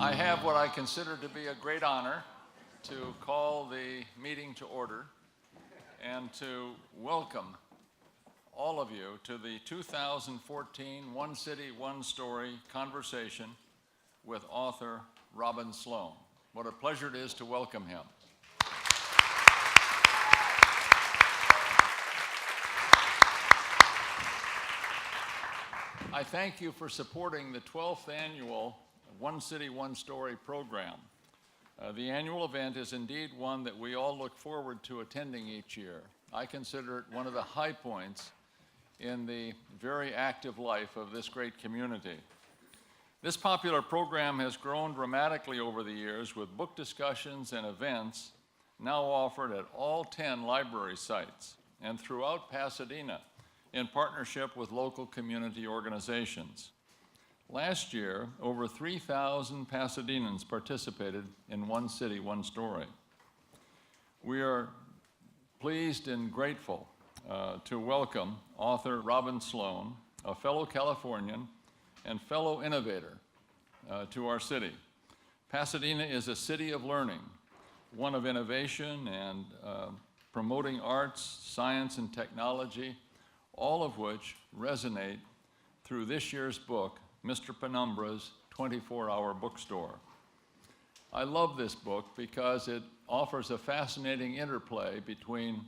I have what I consider to be a great honor to call the meeting to order and to welcome all of you to the 2014 One City, One Story conversation with author Robin Sloan. What a pleasure it is to welcome him. I thank you for supporting the 12th annual One City, One Story program. The annual event is indeed one that we all look forward to attending each year. I consider it one of the high points in the very active life of this great community. This popular program has grown dramatically over the years, with book discussions and events now offered at all 10 library sites and throughout Pasadena in partnership with local community organizations. Last year, over 3,000 Pasadenans participated in One City, One Story. We are pleased and grateful to welcome author Robin Sloan, a fellow Californian and fellow innovator, to our city. Pasadena is a city of learning, one of innovation and promoting arts, science, and technology, all of which resonate through this year's book, Mr. Penumbra's 24-Hour Bookstore. I love this book because it offers a fascinating interplay between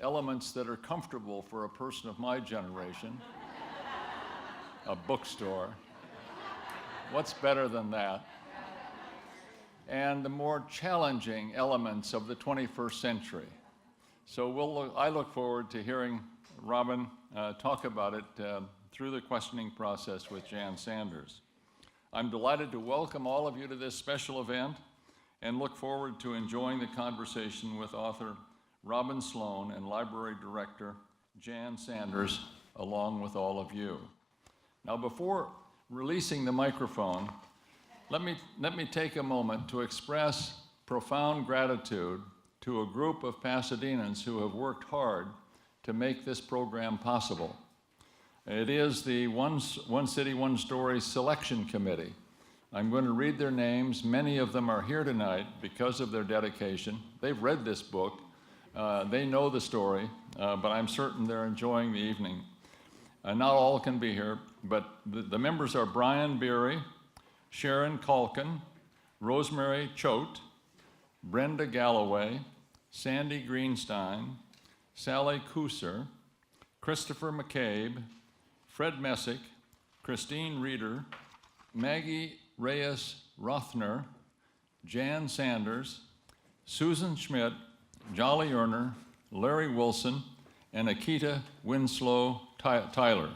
elements that are comfortable for a person of my generation, a bookstore. What's better than that? And the more challenging elements of the 21st century. So I look forward to hearing Robin talk about it through the questioning process with Jan Sanders. I'm delighted to welcome all of you to this special event and look forward to enjoying the conversation with author Robin Sloan and library director Jan Sanders, along with all of you. Now, before releasing the microphone, let me take a moment to express profound gratitude to a group of Pasadenans who have worked hard to make this program possible. It is the One City, One Story Selection Committee. I'm going to read their names. Many of them are here tonight because of their dedication. They've read this book. They know the story, but I'm certain they're enjoying the evening. Not all can be here, but the members are Brian Beery, Sharon Calkin, Rosemary Choate, Brenda Galloway, Sandy Greenstein, Sally Kuser, Christopher McCabe, Fred Messick, Christine Reeder, Maggie Reyes-Rothner, Jan Sanders, Susan Schmidt, Jolly Erner, Larry Wilson, and Akita Winslow Tyler.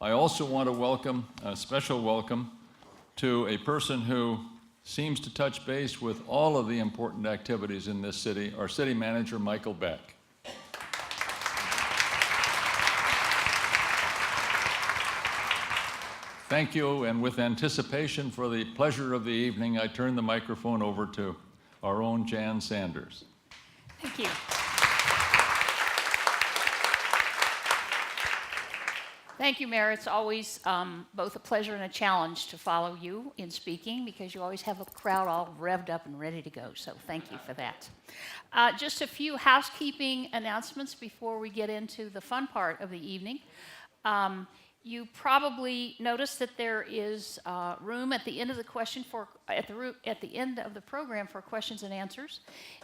I also want to welcome a special welcome to a person who seems to touch base with all of the important activities in this city, our city manager, Michael Beck. Thank you, and with anticipation for the pleasure of the evening, I turn the microphone over to our own Jan Sanders. Thank you. Thank you, Mayor. It's always both a pleasure and a challenge to follow you in speaking, because you always have a crowd all revved up and ready to go, so thank you for that. Just a few housekeeping announcements before we get into the fun part of the evening. You probably noticed that there is room at the end of the at the end of the program for questions and answers.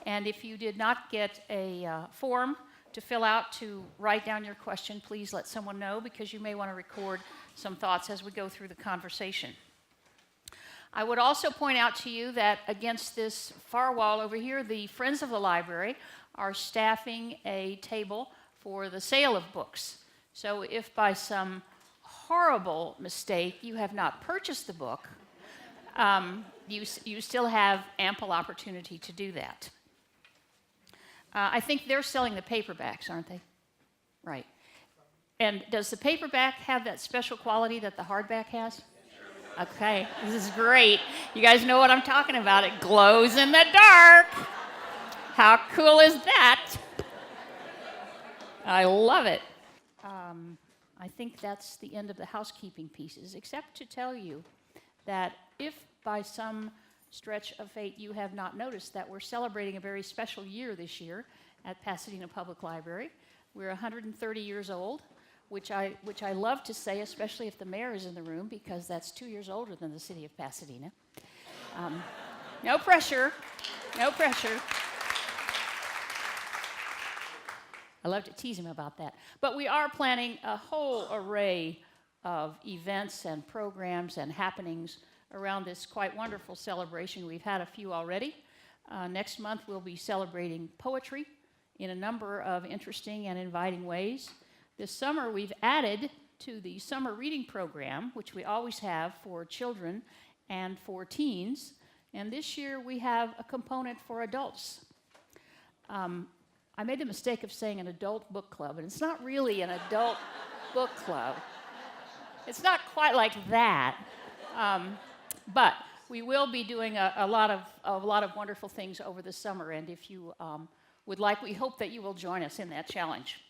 And if you did not get a form to fill out to write down your question, please let someone know, because you may want to record some thoughts as we go through the conversation. I would also point out to you that against this far wall over here, the Friends of the Library are staffing a table for the sale of books. So if by some horrible mistake you have not purchased the book, you still have ample opportunity to do that. I think they're selling the paperbacks, aren't they? Right. And does the paperback have that special quality that the hardback has? Okay, this is great. You guys know what I'm talking about. It glows in the dark. How cool is that? I love it. I think that's the end of the housekeeping pieces, except to tell you that if by some stretch of fate you have not noticed that we're celebrating a very special year this year at Pasadena Public Library. We're 130 years old, which I love to say, especially if the mayor is in the room, because that's 2 years older than the city of Pasadena. No pressure, no pressure. I love to tease him about that. But we are planning a whole array of events and programs and happenings around this quite wonderful celebration. We've had a few already. Next month we'll be celebrating poetry in a number of interesting and inviting ways. This summer we've added to the summer reading program, which we always have for children and for teens, and this year we have a component for adults. I made the mistake of saying an adult book club, and it's not really an adult book club. It's not quite like that, but we will be doing a lot of wonderful things over the summer, and if you would like, we hope that you will join us in that challenge.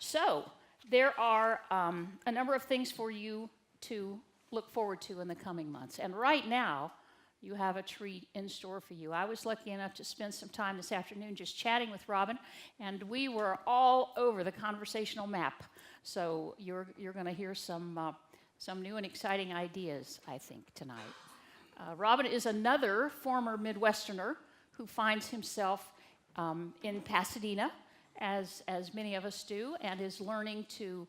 So there are a number of things for you to look forward to in the coming months, and right now you have a treat in store for you. I was lucky enough to spend some time this afternoon just chatting with Robin, and we were all over the conversational map. So you're going to hear some new and exciting ideas, I think, tonight. Robin is another former Midwesterner who finds himself in Pasadena, as many of us do, and is learning to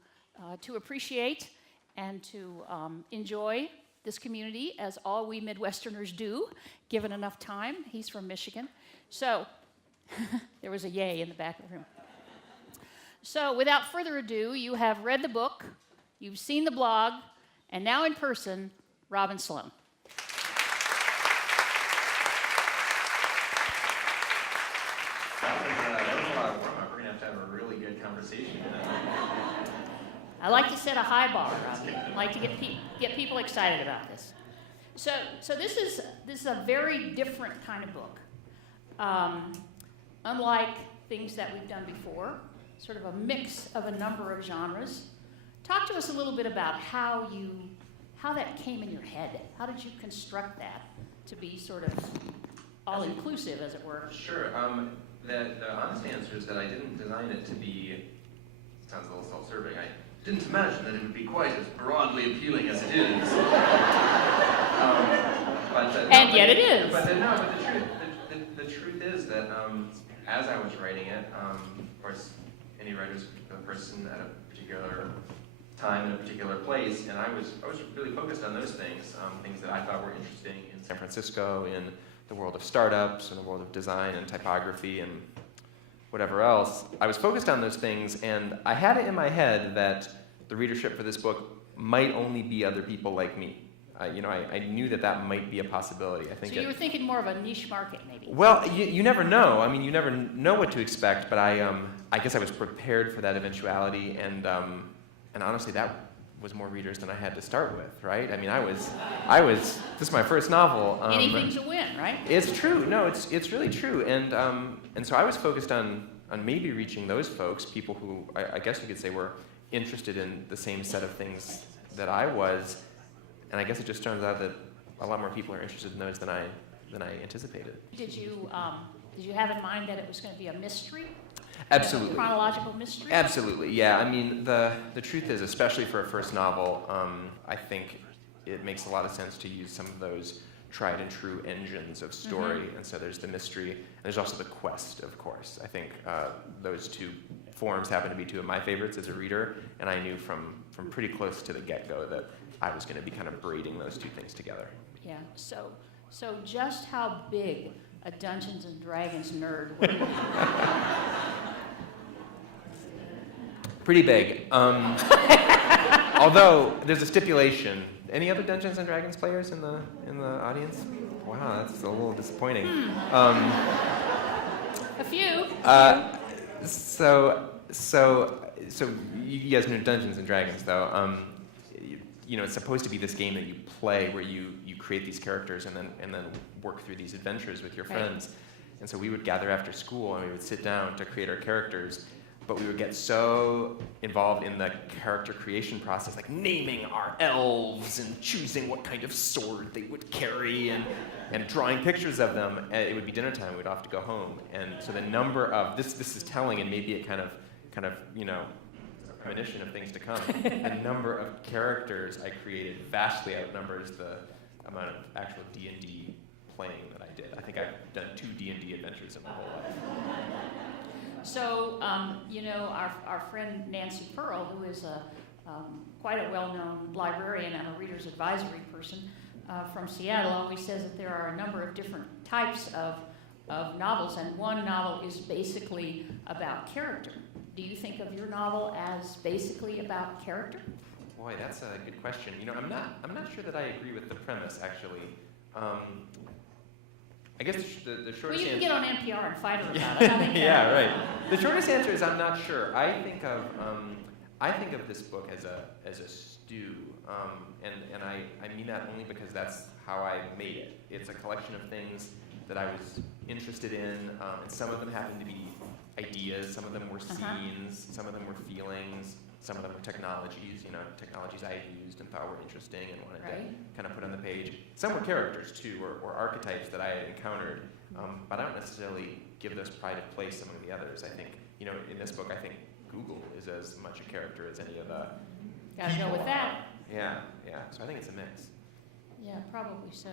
appreciate and to enjoy this community, as all we Midwesterners do, given enough time. He's from Michigan. So, there was a yay in the back of the room. So, without further ado, you have read the book, you've seen the blog, and now in person, Robin Sloan. We're going to have a really good conversation. I like to set a high bar, Robin. I like to get people excited about this. So this is a very different kind of book. Unlike things that we've done before, sort of a mix of a number of genres. Talk to us a little bit about how that came in your head. How did you construct that to be sort of all-inclusive, as it were? Sure. The honest answer is that I didn't design it to be, sounds a little self-serving, I didn't imagine that it would be quite as broadly appealing as it is. Yet it is. But the truth is that as I was writing it, of course, any writer's a person at a particular time in a particular place, and I was really focused on those things, things that I thought were interesting in San Francisco, in the world of startups, in the world of design and typography and whatever else. I was focused on those things, and I had it in my head that the readership for this book might only be other people like me. I knew that might be a possibility. I think. So you were thinking more of a niche market, maybe? Well, you never know. I mean, you never know what to expect. But I guess I was prepared for that eventuality, and honestly, that was more readers than I had to start with, right? I mean, I was. This is my first novel. Anything's a win, right? It's true. No, it's really true. And so I was focused on maybe reaching those folks, people who I guess you could say were interested in the same set of things that I was. And I guess it just turns out that a lot more people are interested in those than I anticipated. Did you have in mind that it was going to be a mystery? Absolutely. A chronological mystery? Absolutely, yeah. I mean, the truth is, especially for a first novel, I think it makes a lot of sense to use some of those tried and true engines of story. Mm-hmm. And so there's the mystery, and there's also the quest, of course. I think those two forms happen to be two of my favorites as a reader, and I knew from pretty close to the get-go that I was going to be kind of braiding those two things together. Yeah, so just how big a Dungeons & Dragons nerd were you? Pretty big. Although, there's a stipulation. Any other Dungeons & Dragons players in the audience? Wow, that's a little disappointing. A few. So you guys know Dungeons & Dragons, though. It's supposed to be this game that you play where you create these characters and then work through these adventures with your friends. Right. And so we would gather after school and we would sit down to create our characters. but we would get so involved in the character creation process, like naming our elves and choosing what kind of sword they would carry and drawing pictures of them. And it would be dinner time, we'd have to go home. And so the number of, this is telling, and maybe it kind of premonition of things to come. The number of characters I created vastly outnumbers the amount of actual D&D playing that I did. I think I've done 2 D&D adventures in my whole life. So, our friend Nancy Pearl, who is quite a well-known librarian and a reader's advisory person from Seattle, always says that there are a number of different types of novels, and one novel is basically about character. Do you think of your novel as basically about character? Boy, that's a good question. I'm not sure that I agree with the premise, actually. I guess the shortest answer... Well, you can get on NPR and fight her about it. Yeah, right. The shortest answer is I'm not sure. I think of this book as a stew, and I mean that only because that's how I made it. It's a collection of things that I was interested in, and some of them happened to be ideas, some of them were scenes, some of them were feelings, some of them were technologies I had used and thought were interesting and wanted to kind of put on the page. Some were characters too, or archetypes that I had encountered, but I don't necessarily give those pride of place among the others. I think, in this book, I think Google is as much a character as any of the Gotta go with that. Yeah. So I think it's a mix. Yeah, probably so.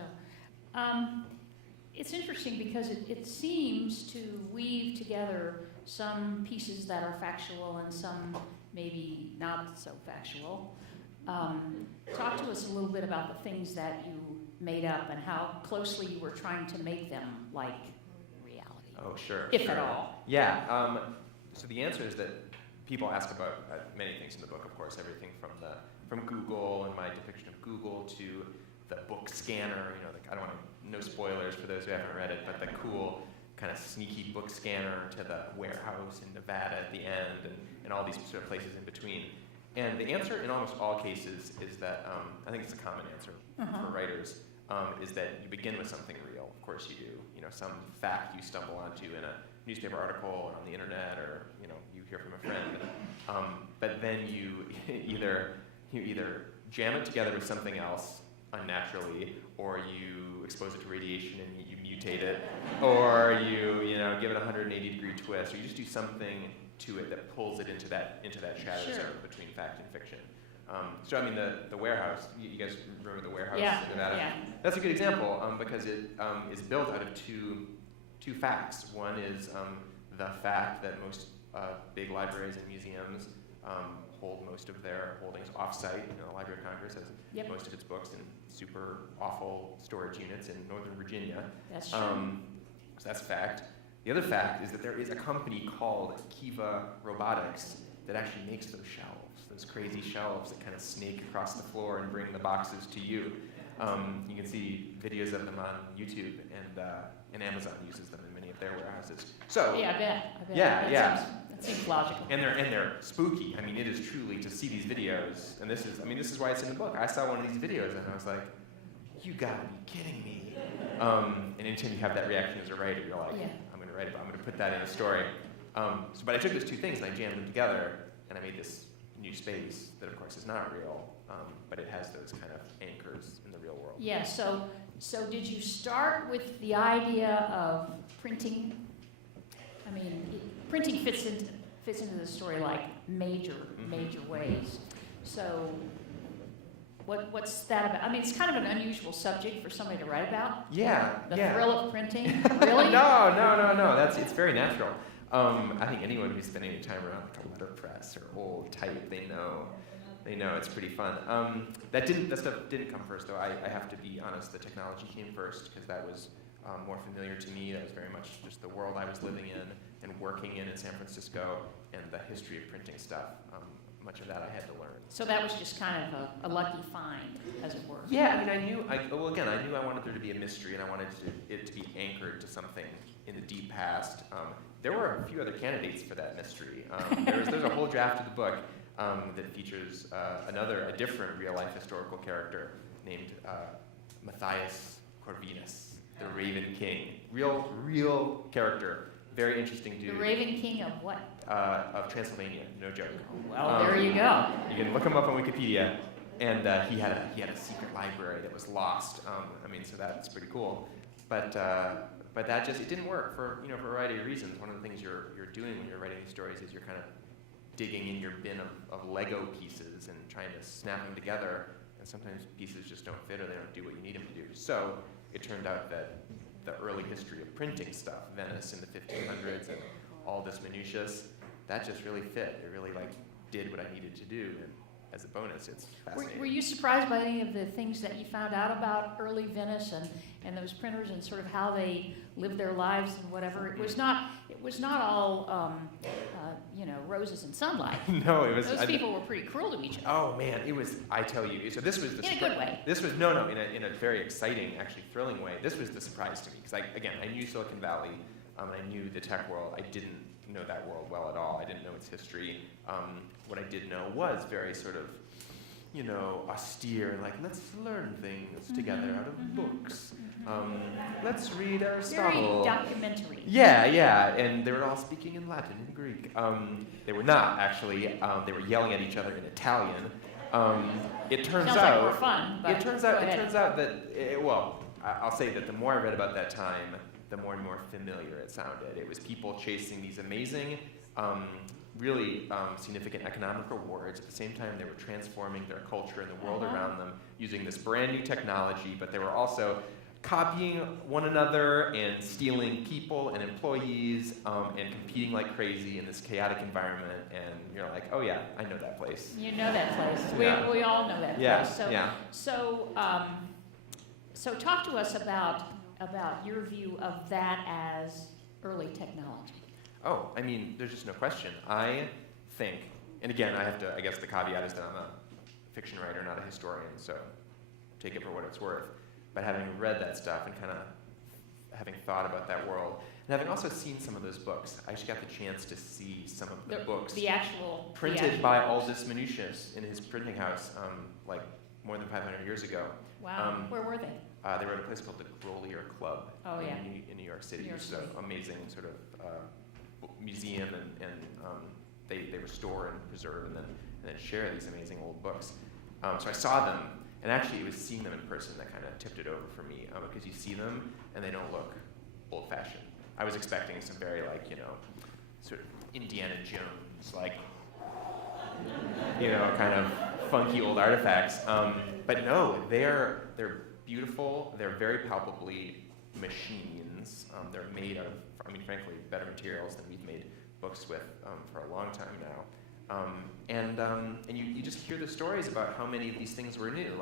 It's interesting because it seems to weave together some pieces that are factual and some maybe not so factual. Talk to us a little bit about the things that you made up and how closely you were trying to make them like reality. Oh, sure. If at all. Yeah. So the answer is that people ask about many things in the book, of course, everything from Google and my depiction of Google to the book scanner. I don't want no spoilers for those who haven't read it, but the cool kind of sneaky book scanner to the warehouse in Nevada at the end, and all these sort of places in between. And the answer in almost all cases is that, I think it's a common answer for writers, is that you begin with something real. Of course you do. Some fact you stumble onto in a newspaper article or on the internet, or you hear from a friend. But then you either jam it together with something else unnaturally, or you expose it to radiation and you mutate it, or you give it a 180-degree twist, or you just do something to it that pulls it into that shadow zone between fact and fiction. So I mean, the warehouse. You guys remember the warehouse in Nevada? Yeah. That's a good example because it is built out of two facts. One is the fact that most big libraries and museums hold most of their holdings off-site. The Library of Congress has most of its books in super awful storage units in Northern Virginia. That's true. So that's a fact. The other fact is that there is a company called Kiva Robotics that actually makes those shelves, those crazy shelves that kind of snake across the floor and bring the boxes to you. You can see videos of them on YouTube, and Amazon uses them in many of their warehouses. So Yeah, I bet. Yeah. That seems logical. And they're spooky. I mean, it is truly to see these videos, and this is why it's in the book. I saw one of these videos and I was like, you gotta be kidding me. And anytime you have that reaction as a writer, you're like, I'm gonna write about, I'm gonna put that in a story. But I took those two things and I jammed them together, and I made this new space that, of course, is not real, but it has those kind of anchors in the real world. Yeah. So did you start with the idea of printing? I mean, printing fits into the story like major ways. So what's that about? I mean, it's kind of an unusual subject for somebody to write about. Yeah. The thrill of printing. Really? No. It's very natural. I think anyone who's spending any time around like a letterpress or old type, they know it's pretty fun. That stuff didn't come first, though. I have to be honest. The technology came first because that was more familiar to me. That was very much just the world I was living in and working in San Francisco, and the history of printing stuff. Much of that I had to learn. So that was just kind of a lucky find, as it were. Yeah, I mean, I knew I wanted there to be a mystery, and I wanted it to be anchored to something in the deep past. There were a few other candidates for that mystery. There's a whole draft of the book that features a different real-life historical character named Matthias Corvinus, the Raven King. Real character, very interesting dude. The Raven King of what? Of Transylvania, no joke. Well, there you go. You can look him up on Wikipedia, and he had a secret library that was lost. So that's pretty cool. But that it didn't work for a variety of reasons. One of the things you're doing when you're writing these stories is you're kind of digging in your bin of Lego pieces and trying to snap them together. And sometimes pieces just don't fit or they don't do what you need them to do. So it turned out that the early history of printing stuff, Venice in the 1500s and all this minutiae, that just really fit. It really did what I needed to do. And as a bonus, it's fascinating. Were you surprised by any of the things that you found out about early Venice and those printers and sort of how they lived their lives and whatever? It was not all roses and sunlight. No, it was. Those people were pretty cruel to each other. Oh man, it was. I tell you. So this was the in a good way. This was in a very exciting, actually thrilling way. This was the surprise to me because I knew Silicon Valley, I knew the tech world. I didn't know that world well at all. I didn't know its history. What I did know was very sort of, austere and let's learn things together out of books. Let's read Aristotle. Very documentary. Yeah, and they were all speaking in Latin and Greek. They were not actually. They were yelling at each other in Italian. It turns Sounds out. Like more fun, but it turns out that. I'll say that the more I read about that time, the more and more familiar it sounded. It was people chasing these amazing, really significant economic rewards. At the same time, they were transforming their culture and the world around them using this brand new technology, but they were also copying one another and stealing people and employees and competing like crazy in this chaotic environment. And you're like, oh yeah, I know that place. You know that place. Yeah. We all know that place. So talk to us about your view of that as early technology. Oh, there's just no question. I think, and again, I guess the caveat is that I'm a fiction writer, not a historian, so take it for what it's worth. But having read that stuff and kind of having thought about that world, and having also seen some of those books, I actually got the chance to see some of the books. Printed by Aldous Manutius in his printing house, more than 500 years ago. Wow, where were they? They were at a place called the Grolier Club in New York City. So amazing sort of museum, and they restore and preserve and then share these amazing old books. So I saw them, and actually it was seeing them in person that kind of tipped it over for me, because you see them and they don't look old-fashioned. I was expecting some very sort of Indiana Jones, kind of funky old artifacts. But no, they're beautiful. They're very palpably machines. They're made of, frankly, better materials than we've made books with for a long time now. And you just hear the stories about how many of these things were new.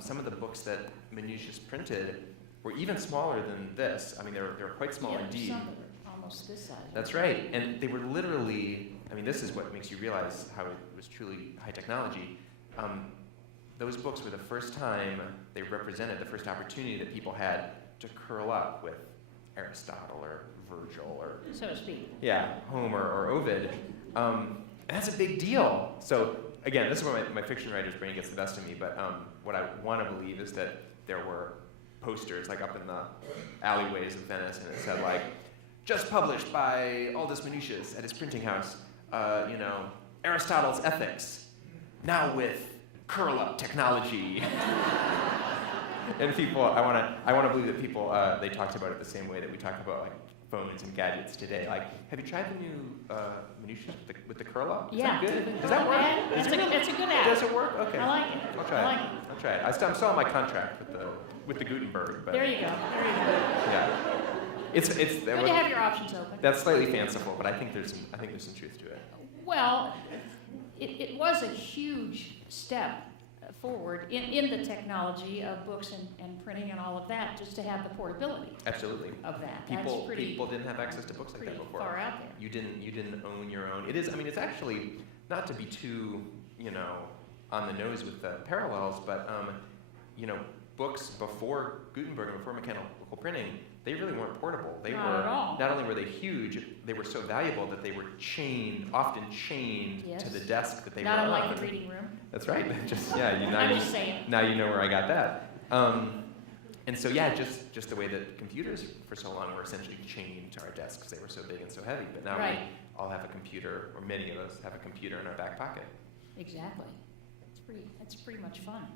Some of the books that Manutius printed were even smaller than this. They were quite small indeed. Some that were almost this size. That's right. And they were literally, this is what makes you realize how it was truly high technology. Those books were the first time they represented the first opportunity that people had to curl up with Aristotle or Virgil or, so to speak. Yeah, Homer or Ovid. And that's a big deal. So again, this is where my fiction writer's brain gets the best of me, but what I want to believe is that there were posters up in the alleyways of Venice, and it said just published by Aldous Manutius at his printing house, Aristotle's Ethics, now with curl-up technology. And people, I want to believe that people, they talked about it the same way that we talk about phones and gadgets today. Have you tried the new Manutius with the curl-up? Is that good? Does that work? It's a good ad. Does it work? Okay. I like it. I'll try it. I'm still on my contract with the Gutenberg. But there you go. Yeah. It's good to have your options open. That's slightly fanciful, but I think there's some truth to it. Well, it was a huge step forward in the technology of books and printing and all of that, just to have the portability. Absolutely. Of that. People didn't have access to books like that before. Far out there. You didn't own your own. It is. It's actually not to be too on the nose with the parallels, but books before Gutenberg and before mechanical printing, they really weren't portable. They Not at all. Not only were they huge, they were so valuable that they were often chained Yes. to the desk that they Not were on. unlike the reading room. That's right. I'm just saying. Now you know where I got that. And And so yeah, just the way that computers for so long were essentially chained to our desks, they were so big and so heavy. But now Right. we all have a computer, or many of us have a computer in our back pocket. Exactly. That's pretty much fun.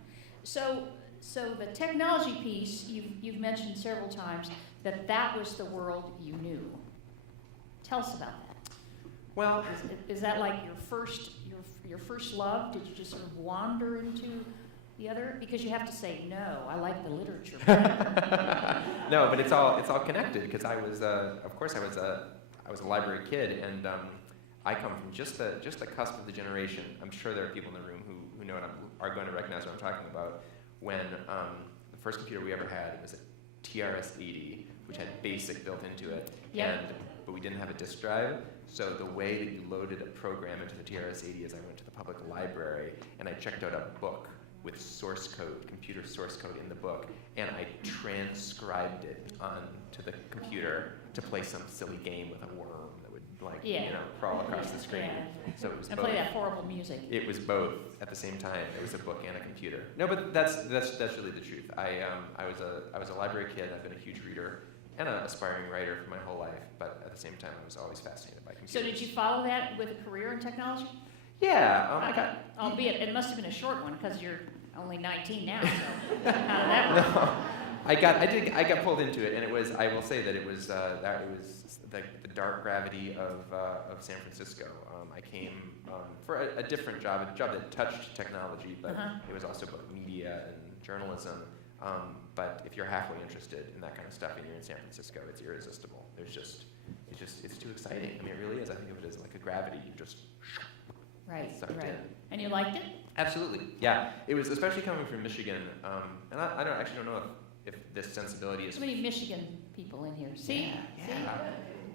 So the technology piece, you've mentioned several times that was the world you knew. Tell us about that. Well, Is that like your first love? Did you just sort of wander into the other? Because you have to say, no, I like the literature better. no, but it's all connected, because I was a library kid, and I come from just the cusp of the generation. I'm sure there are people in the room who know what are going to recognize what I'm talking about. When the first computer we ever had was a TRS-80, which had BASIC built into it, Yep. but we didn't have a disk drive. So the way that you loaded a program into the TRS-80 is I went to the public library and I checked out a book with source code, computer source code in the book, and I transcribed it onto the computer to play some silly game with a worm that would crawl across the screen. Yeah. So it was And both. play that horrible music. It was both at the same time. It was a book and a computer. No, but that's really the truth. I was a library kid. I've been a huge reader and an aspiring writer for my whole life. But at the same time, I was always fascinated by computers. So did you follow that with a career in technology? Yeah. Albeit it must have been a short one because you're only 19 now. So how did that work? No, I got pulled into it, and it was. I will say that it was the dark gravity of San Francisco. I came for a different job, a job that touched technology, but it was also both media and journalism. But if you're halfway interested in that kind of stuff and you're in San Francisco, it's irresistible. It's too exciting. I mean, it really is. I think of it as like a gravity. You just sucked in. And you liked it? Absolutely, yeah. It was, especially coming from Michigan, and I don't know if this sensibility is. So many Michigan people in here. See? Yeah. See?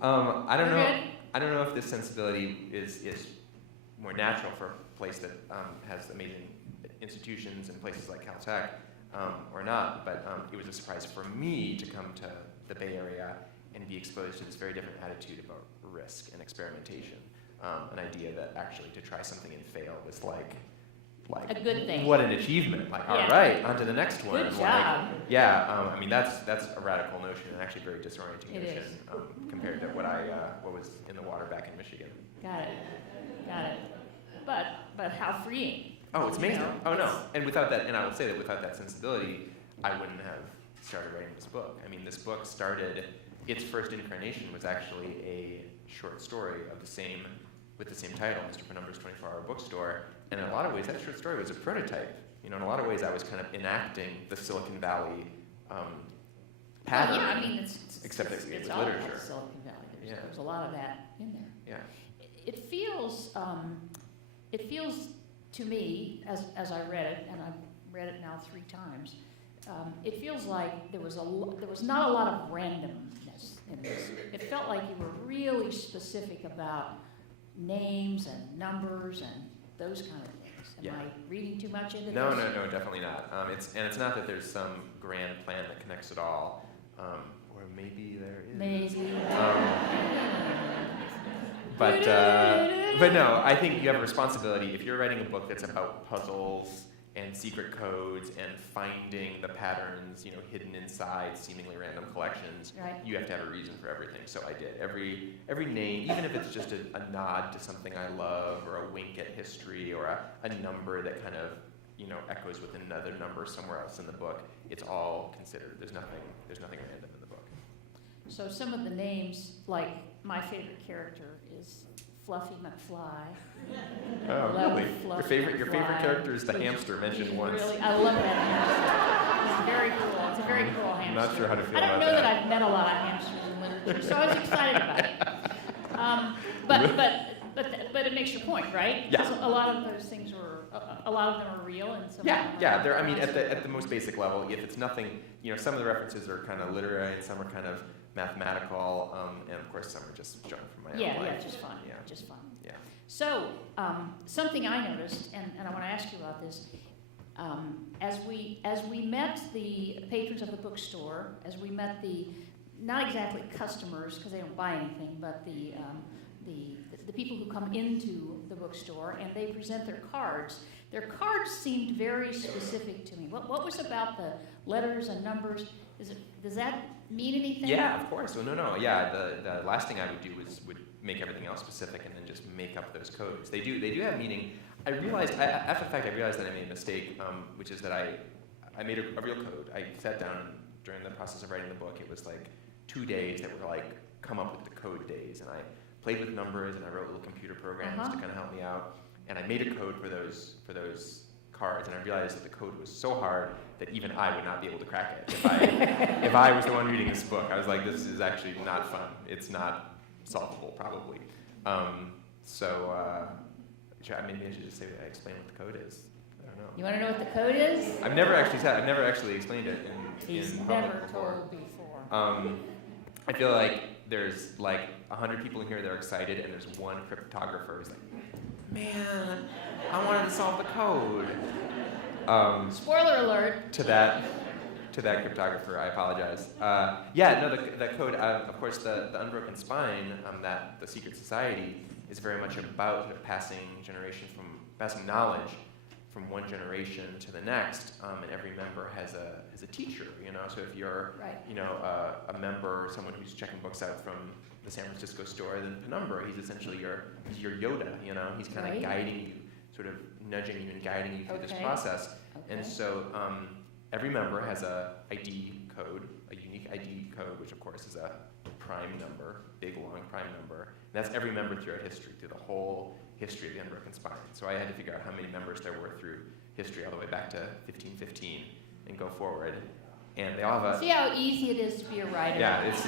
I don't We're know. good? I don't know if this sensibility is more natural for a place that has amazing institutions and places like Caltech or not. But it was a surprise for me to come to the Bay Area and be exposed to this very different attitude about risk and experimentation. An idea that actually to try something and fail was like A good thing. What an achievement! Like, Yeah. all right, on to the next one. Good Like, job. yeah, I mean that's a radical notion and actually very disorienting It notion is. compared to what was in the water back in Michigan. Got it. But how freeing. Oh, it's You amazing. know, Oh no, it's- and without that, and I will say that without that sensibility, I wouldn't have started writing this book. I mean, this book started. Its first incarnation was actually a short story of with the same title, Mr. Penumbra's 24-Hour Bookstore. And in a lot of ways, that short story was a prototype. You know, in a lot of ways, I was kind of enacting the Silicon Valley pattern. Well, yeah, I mean, except it's it was all about literature. Silicon Valley. Yeah. There's a lot of that in there. Yeah. It feels to me, as I read it, and I've read it now 3 times, it feels like there was not a lot of randomness in this. It felt like you were really specific about names and numbers and those kind of things. Am I reading too much into No, this? no, definitely not. It's not that there's some grand plan that connects it all, or maybe there is. Maybe. But no, I think you have a responsibility. If you're writing a book that's about puzzles and secret codes and finding the patterns, hidden inside seemingly random collections, Right. you have to have a reason for everything. So I did. Every name, even if it's just a nod to something I love, or a wink at history, or a number that kind of echoes with another number somewhere else in the book, it's all considered. There's nothing random in the book. So some of the names, like my favorite character is Fluffy McFly. Oh, Love really? Fluffy Your favorite McFly. character is the hamster mentioned once. Really, I love that hamster. It's very cool. It's a very cool hamster. I'm not sure how to feel I don't about know that that. I've met a lot of hamsters in literature, so I was excited about it. But it makes your point, right? Yeah. 'Cause a lot of those things a lot of them are real, and some. Yeah, of them yeah. are I mean, not. at the most basic level, if it's nothing, some of the references are kind of literary, and some are kind of mathematical, and of course some are just drawn from my own life. Yeah, just fun. Yeah. Just fun. Yeah. So, something I noticed, and I want to ask you about this, as we met the patrons of the bookstore, as we met the, not exactly customers, because they don't buy anything, but the people who come into the bookstore, and they present their cards, their cards seemed very specific to me. What was about the letters and numbers? Does that mean anything? Yeah, of course. Well, no. Yeah, the last thing I would do would make everything else specific and then just make up those codes. They do have meaning. I realized, after the fact, I realized that I made a mistake, which is that I made a real code. I sat down during the process of writing the book. It was like 2 days that were like, come up with the code days. And I played with numbers and I wrote little computer programs to kind of help me out. And I made a code for those cards, and I realized that the code was so hard that even I would not be able to crack it if I was the one reading this book. I was like, this is actually not fun. It's not solvable, probably. Maybe I should just say that I explain what the code is. I don't know. You want to know what the code is? I've never actually explained it He's in public never before. told before. I feel like there's like 100 people in here that are excited, and there's one cryptographer who's like, man, I wanted to solve the code. Spoiler alert. To that cryptographer, I apologize. The code, of course, the Unbroken Spine, that the Secret Society is very much about sort of passing knowledge from one generation to the next, and every member has a teacher, So if you're, a member, someone who's checking books out from the San Francisco store, then Penumbra, he's essentially your Yoda, He's kind of guiding you, sort of nudging you and guiding you through this process. Okay. And so every member has a ID code, a unique ID code, which of course is a prime number, big long prime number. And that's every member throughout history, through the whole history of the Unbroken Spine. So I had to figure out how many members there were through history all the way back to 1515 and go forward. And they all have a... See how easy it is to be a writer? Yeah, it's...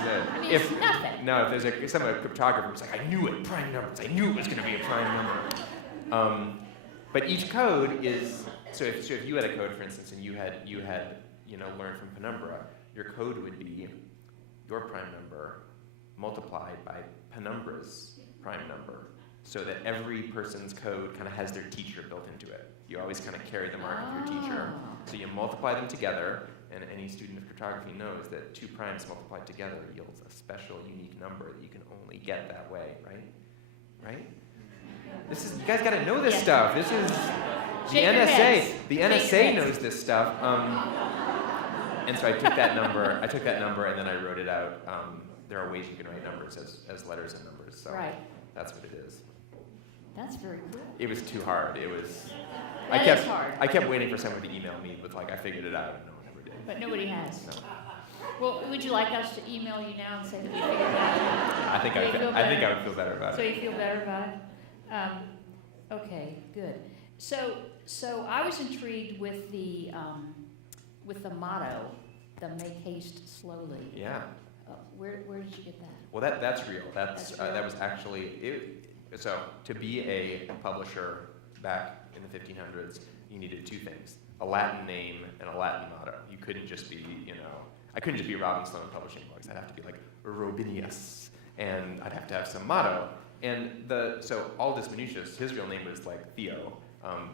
it's nothing. No, if there's some cryptographer who's like, I knew it, prime numbers, I knew it was going to be a prime number. But each code is... So if you had a code, for instance, and you had learned from Penumbra, your code would be your prime number multiplied by Penumbra's prime number, so that every person's code kind of has their teacher built into it. You always kind of carry the mark of your teacher. So you multiply them together, and any student of cryptography knows that 2 primes multiplied together yields a special, unique number that you can only get that way, right? You guys got to know this stuff. This is the NSA. The NSA knows this stuff. And so I took that number, and then I wrote it out. There are ways you can write numbers as letters and numbers. So that's what it is. That's very cool. It was too hard. It was. That is hard. I kept waiting for someone to email me with I figured it out, and no one ever did. But nobody has. No. Well, would you like us to email you now and say that we figured it out? I think I would feel better about it. So you feel better about it? Okay, good. So I was intrigued with the motto, the "Make haste slowly." Yeah. Where did you get that? Well, that's real. That's real? That was actually it. So to be a publisher back in the 1500s, you needed 2 things: a Latin name and a Latin motto. You couldn't just be, I couldn't just be Robin Sloan publishing books. I'd have to be like Robinius, and I'd have to have some motto. And so Aldus Manutius, his real name was like Theo,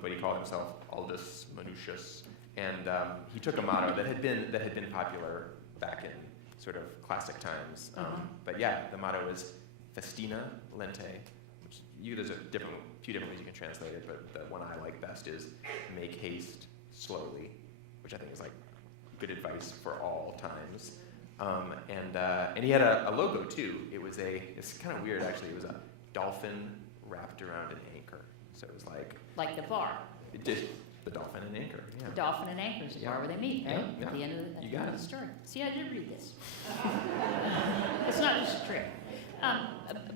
but he called himself Aldus Manutius, and he took a motto that had been popular back in sort of classic times. But yeah, the motto was Festina Lente, which there's a few different ways you can translate it, but the one I like best is Make haste slowly, which I think is like good advice for all times. And he had a logo too. It's kind of weird actually. It was a dolphin wrapped around an anchor. So it was like the bar. It did the dolphin and anchor. Yeah. The dolphin and anchor is the bar where they meet, right? Yeah. At the end of You got the it. story. See, I did read this. It's not just a trick.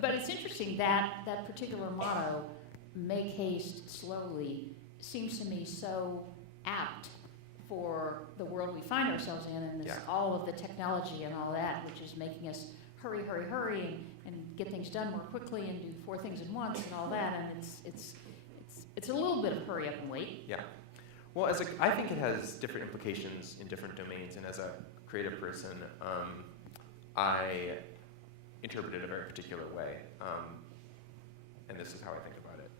But it's interesting that particular motto, "Make haste slowly," seems to me so apt for the world we find ourselves in, and all of the technology and all that, which is making us hurry, hurry, hurry, and get things done more quickly and do 4 things at once and all that. And it's a little bit of hurry up and wait. Yeah. Well, I think it has different implications in different domains, and as a creative person, I interpret it a very particular way, and this is how I think about it.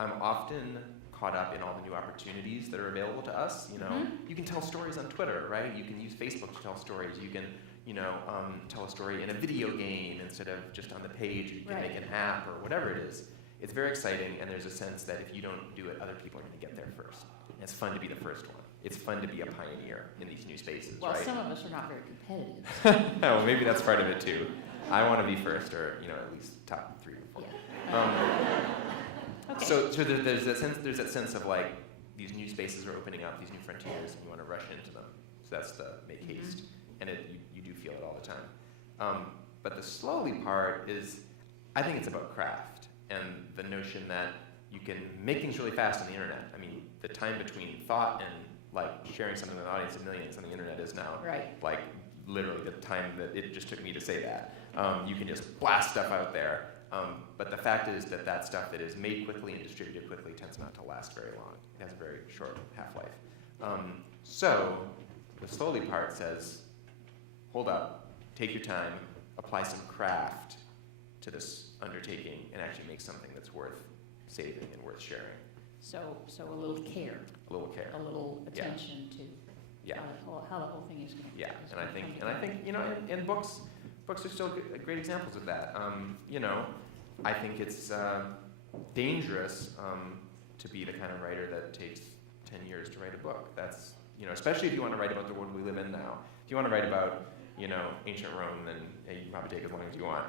I'm often caught up in all the new opportunities that are available to us. You can tell stories on Twitter, right? You can use Facebook to tell stories. You can, tell a story in a video game instead of just on the page. You can make an app or whatever it is. it's very exciting, and there's a sense that if you don't do it, other people are going to get there first. And it's fun to be the first one. It's fun to be a pioneer in these new spaces, Well, right? some of us are not very competitive. Well, maybe that's part of it too. I want to be first, or at least top 3 or 4. Yeah. Okay. So there's that sense of like these new spaces are opening up, these new frontiers, and you want to rush into them. So that's the make haste, and you do feel it all the time. But the slowly part is, I think it's about craft and the notion that you can make things really fast on the internet. I mean, the time between thought and like sharing something with an audience of millions on the internet is now like literally the time that it just took me to say that. You can just blast stuff out there. But the fact is that stuff that is made quickly and distributed quickly tends not to last very long. It has a very short half-life. So the slowly part says, hold up, take your time, apply some craft to this undertaking, and actually make something that's worth saving and worth sharing. So a little care, A little care. a little attention to Yeah. how the whole thing is going to. Yeah, and I think and books are still great examples of that. I think it's dangerous to be the kind of writer that takes 10 years to write a book. That's especially if you want to write about the world we live in now. If you want to write about ancient Rome, then you can probably take as long as you want.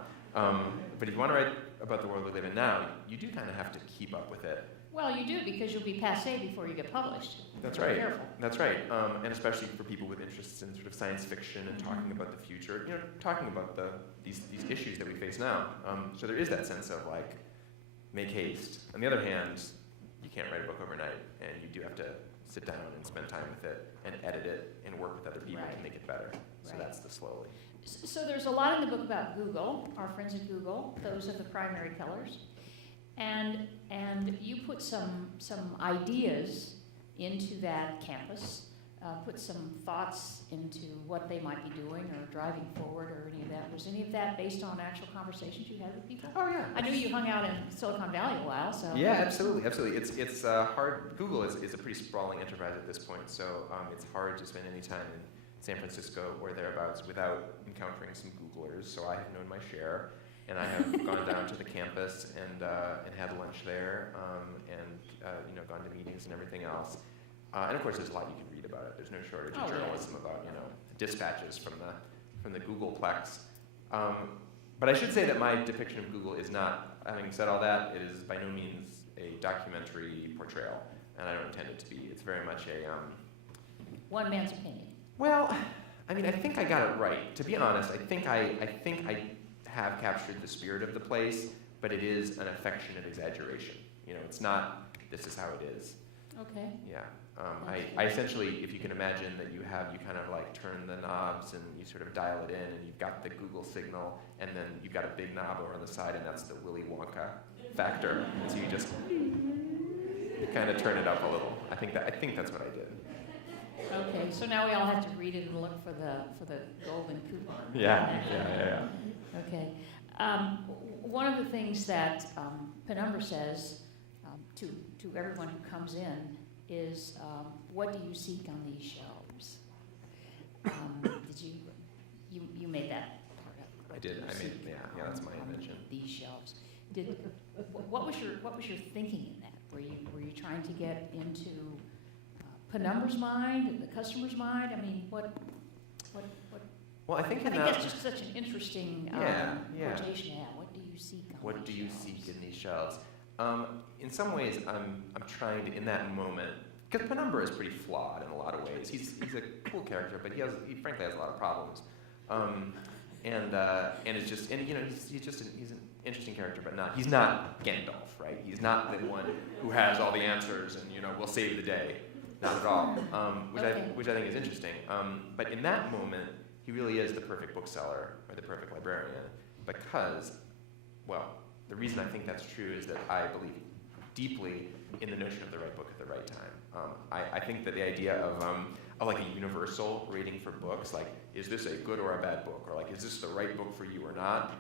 But if you want to write about the world we live in now, you do kind of have to keep up with it. Well, you do, because you'll be passé before you get published. That's Be right. careful. That's right. And especially for people with interests in sort of science fiction and talking about the future, talking about these issues that we face now. So there is that sense of like, make haste. On the other hand, you can't write a book overnight, and you do have to sit down and spend time with it and edit it and work with other people to make it better. So Right. that's the slowly. So there's a lot in the book about Google, our friends at Google. Those are the primary pillars. And you put some ideas into that campus, put some thoughts into what they might be doing or driving forward or any of that. Was any of that based on actual conversations you had with people? Oh yeah. I knew you hung out in Silicon Valley a while, so. Yeah, absolutely. It's hard. Google is a pretty sprawling enterprise at this point, so it's hard to spend any time in San Francisco or thereabouts without encountering some Googlers. So I have known my share, and I have gone down to the campus and had lunch there, and gone to meetings and everything else. And of course, there's a lot you can read about it. There's no shortage of journalism about dispatches from the Googleplex. But I should say that my depiction of Google is not, having said all that, it is by no means a documentary portrayal, and I don't intend it to be. It's very much a One man's opinion. well, I mean, I think I got it right. To be honest, I think I have captured the spirit of the place, but it is an affectionate exaggeration. It's not, this is how it is. Okay. Yeah. I essentially, if you can imagine that you kind of like turn the knobs and you sort of dial it in, and you've got the Google signal, and then you've got a big knob over on the side, and that's the Willy Wonka factor. And so you just kind of turn it up a little. I think that's what I did. Okay, so now we all have to read it and look for the golden coupon. Yeah. Okay. One of the things that Penumbra says to everyone who comes in is, what do you seek on these shelves? You made that part up? I did. What do you seek That's my on invention. These shelves. What was your thinking in that? Were you trying to get into Penumbra's mind, the customer's mind? I mean, what? Well, I think that's just such an interesting quotation to have. What do you seek on What do these you shelves? seek in these shelves? In some ways, I'm trying to, in that moment, because Penumbra is pretty flawed in a lot of ways. He's a cool character, but he frankly has a lot of problems. And it's just, he's an interesting character, but he's not Gandalf, right? He's not the one who has all the answers and will save the day. Not at all. Which I think is interesting. But in that moment, he really is the perfect bookseller or the perfect librarian, because, well, the reason I think that's true is that I believe deeply in the notion of the right book at the right time. I think that the idea of like a universal rating for books, like, is this a good or a bad book? Or like, is this the right book for you or not?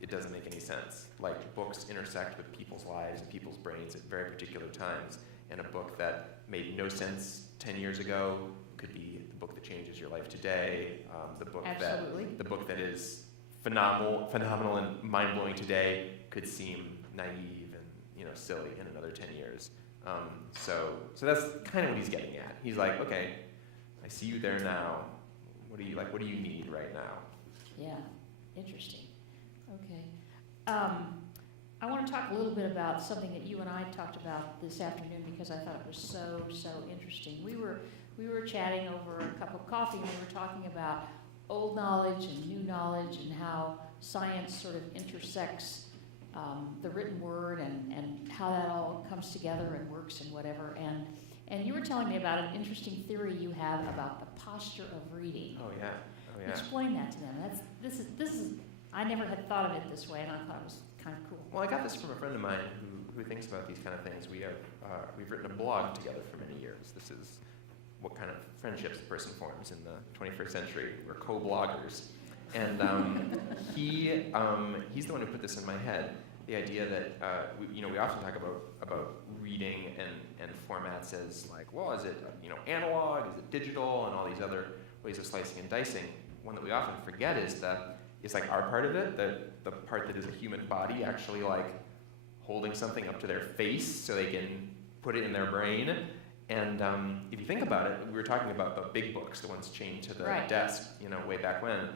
It doesn't make any sense. Like, books intersect with people's lives and people's brains at very particular times. And a book that made no sense 10 years ago could be the book that changes your life today. The book that is phenomenal and mind-blowing today could seem naive silly in another 10 years. So that's kind of what he's getting at. He's like, okay, I see you there now. What do you need right now? Yeah, interesting. Okay. I want to talk a little bit about something that you and I talked about this afternoon because I thought it was so interesting. We were chatting over a cup of coffee and we were talking about old knowledge and new knowledge and how science sort of intersects the written word and how that all comes together and works and whatever. And you were telling me about an interesting theory you have about the posture of reading. Oh yeah. Explain that to them. This is I never had thought of it this way, and I thought it was kind of cool. Well, I got this from a friend of mine who thinks about these kind of things. We've written a blog together for many years. This is what kind of friendships a person forms in the 21st century. We're co-bloggers. And he's the one who put this in my head, the idea that we often talk about reading and formats as like, well, is it analog, is it digital, and all these other ways of slicing and dicing. One that we often forget is like our part of it, the part that is a human body actually like holding something up to their face so they can put it in their brain. And if you think about it, we were talking about the big books, the ones chained to the desk, way back when.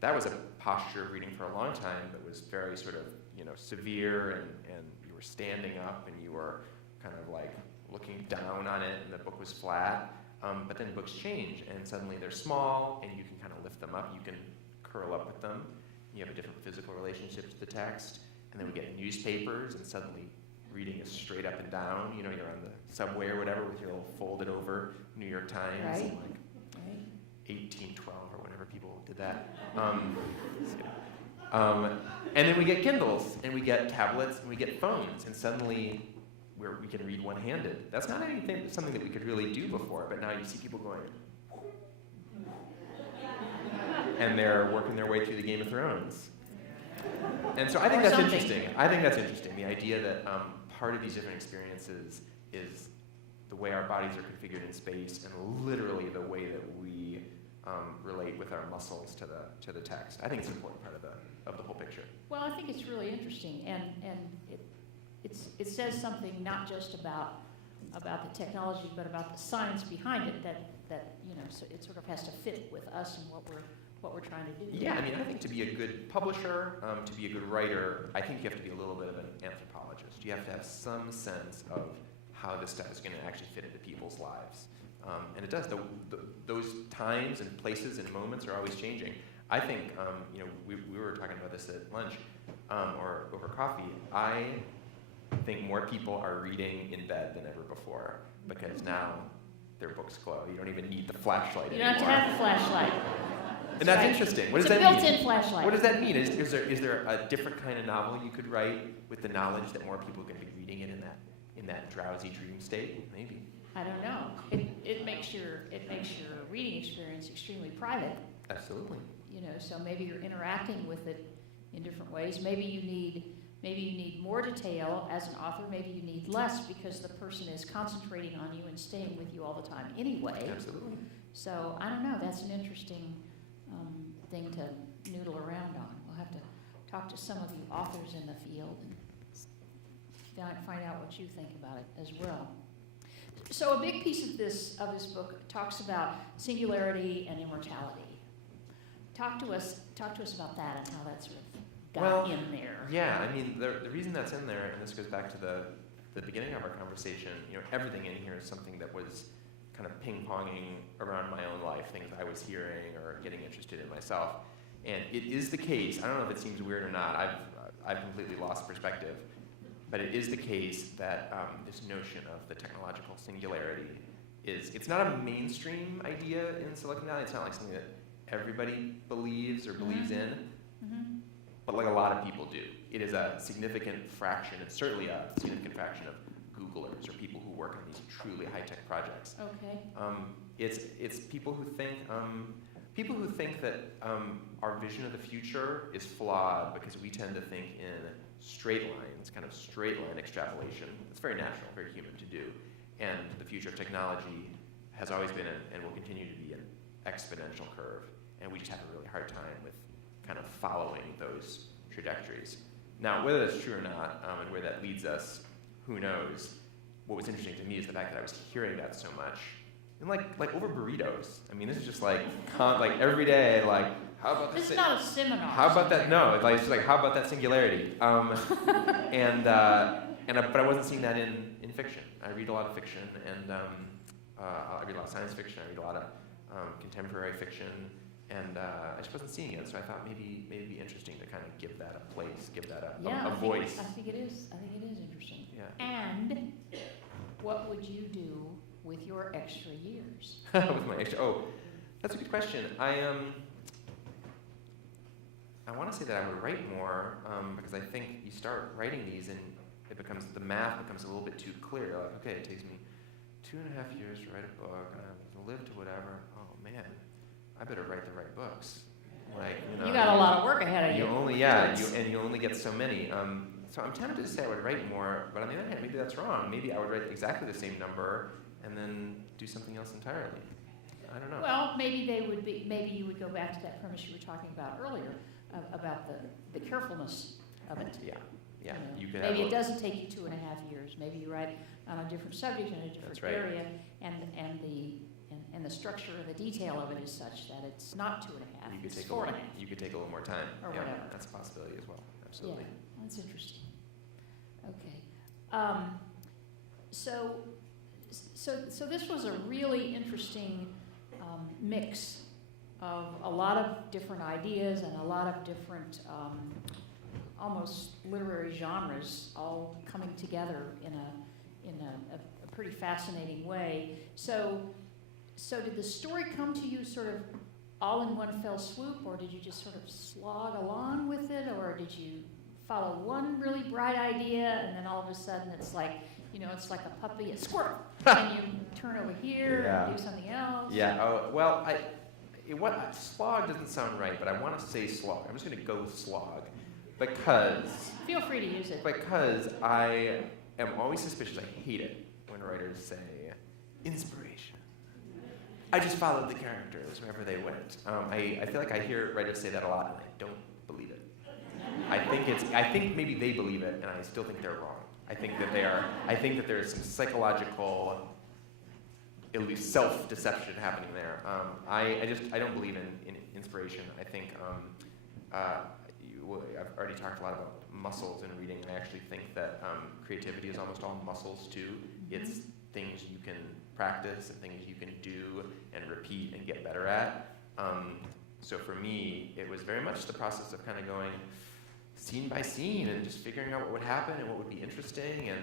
That was a posture of reading for a long time that was very sort of, severe, and you were standing up and you were kind of like looking down on it, and the book was flat. But then books change, and suddenly they're small, and you can kind of lift them up. You can curl up with them. You have a different physical relationship to the text. And then we get newspapers, and suddenly reading is straight up and down. You're on the subway or whatever with your little folded over New York Times, Right. in like 1812 or whenever people did that. And then we get Kindles, and we get tablets, and we get phones, and suddenly we can read one-handed. That's not something that we could really do before, but now you see people going, and they're working their way through the Game of Thrones. And so I think that's interesting. The idea that part of these different experiences is the way our bodies are configured in space, and literally the way that we relate with our muscles to the text. I think it's an important part of the whole picture. Well, I think it's really interesting, and it says something not just about the technology, but about the science behind it. That so it sort of has to fit with us and what we're trying to do. Yeah, I think to be a good publisher, to be a good writer, I think you have to be a little bit of an anthropologist. You have to have some sense of how this stuff is going to actually fit into people's lives. And it does. Those times and places and moments are always changing. I think, we were talking about this at lunch or over coffee. I think more people are reading in bed than ever before because now their books glow. You don't even need the flashlight anymore. You don't have to have a flashlight. And that's interesting. What does that mean? mean? It's a built-in flashlight. What does that mean? Is there a different kind of novel you could write with the knowledge that more people are going to be reading it in that drowsy dream state? Maybe. I don't know. It makes your reading experience extremely private. Absolutely. So maybe you're interacting with it in different ways. Maybe you need more detail as an author. Maybe you need less because the person is concentrating on you and staying with you all the time anyway. Absolutely. So I don't know. That's an interesting thing to noodle around on. We'll have to talk to some of you authors in the field and find out what you think about it as well. So a big piece of this book talks about singularity and immortality. Talk to us about that and how that sort of got in there. Yeah, the reason that's in there, and this goes back to the beginning of our conversation, everything in here is something that was kind of ping-ponging around my own life, things I was hearing or getting interested in myself. And it is the case, I don't know if it seems weird or not, I've completely lost perspective, but it is the case that this notion of the technological singularity it's not a mainstream idea in Silicon Valley. It's not like something that everybody believes or believes in, but like a lot of people do. It is a significant fraction, it's certainly a significant fraction of Googlers or people who work on these truly high-tech projects. Okay. It's people who think that our vision of the future is flawed because we tend to think in straight lines, kind of straight line extrapolation. It's very natural, very human to do. And the future of technology has always been and will continue to be an exponential curve. And we just have a really hard time with kind of following those trajectories. Now, whether that's true or not, and where that leads us, who knows? What was interesting to me is the fact that I was hearing that so much. And like over burritos. I mean, this is just like every day, like, how about This this? is not a seminar. How about that? No, it's just like, how about that singularity? But I wasn't seeing that in fiction. I read a lot of fiction, and I read a lot of science fiction. I read a lot of contemporary fiction, and I just wasn't seeing it. So I thought maybe it'd be interesting to kind of give that a place, give that a voice. I think it is. I think it is interesting. Yeah. And what would you do with your extra years? With my extra, that's a good question. I want to say that I would write more because I think you start writing these and the math becomes a little bit too clear. You're like, okay, it takes me 2.5 years to write a book, and I live to whatever. Oh man, I better write the right books. Like, You got a lot of work ahead of you. You only get so many. So I'm tempted to say I would write more, but on the other hand, maybe that's wrong. Maybe I would write exactly the same number and then do something else entirely. I don't know. Well, maybe you would go back to that premise you were talking about earlier about the carefulness of it. Yeah. You know, You could maybe have it doesn't take you 2.5 years. Maybe you write on a different subject in a different That's right. area, and the structure and the detail of it is such that it's not 2.5. You could It's take 4.5. You could take a little more time. Or yeah, whatever. That's a possibility as well. Absolutely. Yeah, that's interesting. Okay. So this was a really interesting mix of a lot of different ideas and a lot of different almost literary genres all coming together in a pretty fascinating way. So did the story come to you sort of all in one fell swoop, or did you just sort of slog along with it, or did you follow one really bright idea and then all of a sudden it's like, it's like a puppy, a squirrel, and you turn over here and do something else? Yeah. Slog doesn't sound right, but I want to say slog. I'm just going to go with slog because. Feel free to use it. Because I am always suspicious. I hate it when writers say inspiration. I just followed the characters wherever they went. I feel like I hear writers say that a lot, and I don't believe it. I think maybe they believe it, and I still think they're wrong. I think that there is some psychological, at least self-deception happening there. I don't believe in inspiration. I think I've already talked a lot about muscles in reading. I actually think that creativity is almost all muscles too. It's things you can practice and things you can do and repeat and get better at. So for me, it was very much the process of kind of going scene by scene and just figuring out what would happen and what would be interesting and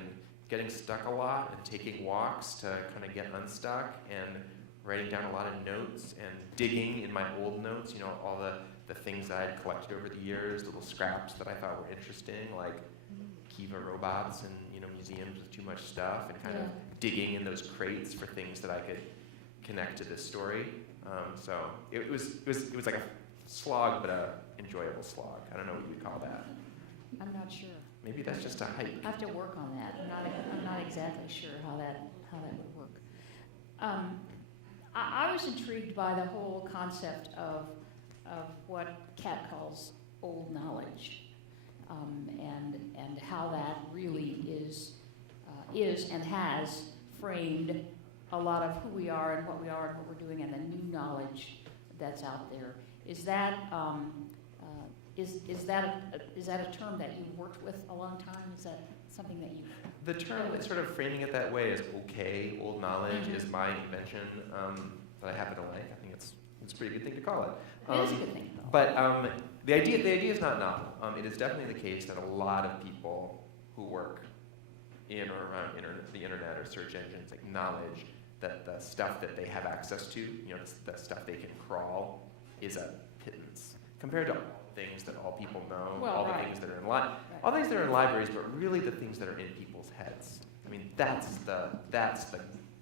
getting stuck a lot and taking walks to kind of get unstuck and writing down a lot of notes and digging in my old notes, all the things that I'd collected over the years, little scraps that I thought were interesting, like Kiva robots and museums with too much stuff, and kind of digging in those crates for things that I could connect to this story. So it was like a slog, but a enjoyable slog. I don't know what you would call that. I'm not sure. Maybe that's just a hype. I have to work on that. I'm not exactly sure how that would work. I was intrigued by the whole concept of what Kat calls old knowledge, and how that really is and has framed a lot of who we are and what we are and what we're doing, and the new knowledge that's out there. Is that a term that you've worked with a long time? Is that something that you? The term, sort of framing it that way is okay. Old knowledge is my invention that I happen to like. I think it's a pretty good thing to call it. It is a good thing. But the idea is not novel. It is definitely the case that a lot of people who work in or around the internet or search engines acknowledge that the stuff that they have access to, the stuff they can crawl, is a pittance compared to all the things that all people know, all the things that are in all things that are in libraries, but really the things that are in people's heads. I mean, that's the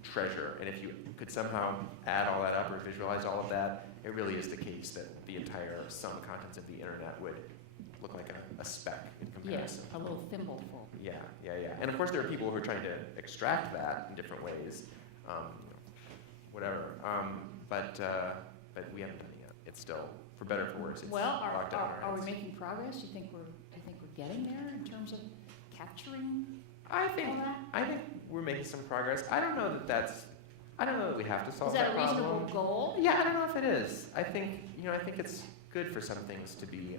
treasure. And if you could somehow add all that up or visualize all of that, it really is the case that the entire sum contents of the internet would look like a speck in comparison. Yes, a little thimbleful. Yeah. And of course, there are people who are trying to extract that in different ways, whatever. But we haven't done it yet. It's still, for better or for worse, it's locked down in our are we heads. making progress? Do you think we're getting there in terms of capturing I think all that? I think we're making some progress. I don't know that we have to solve Is that a problem. reasonable goal? Yeah, I don't know if it is. I think it's good for some things to be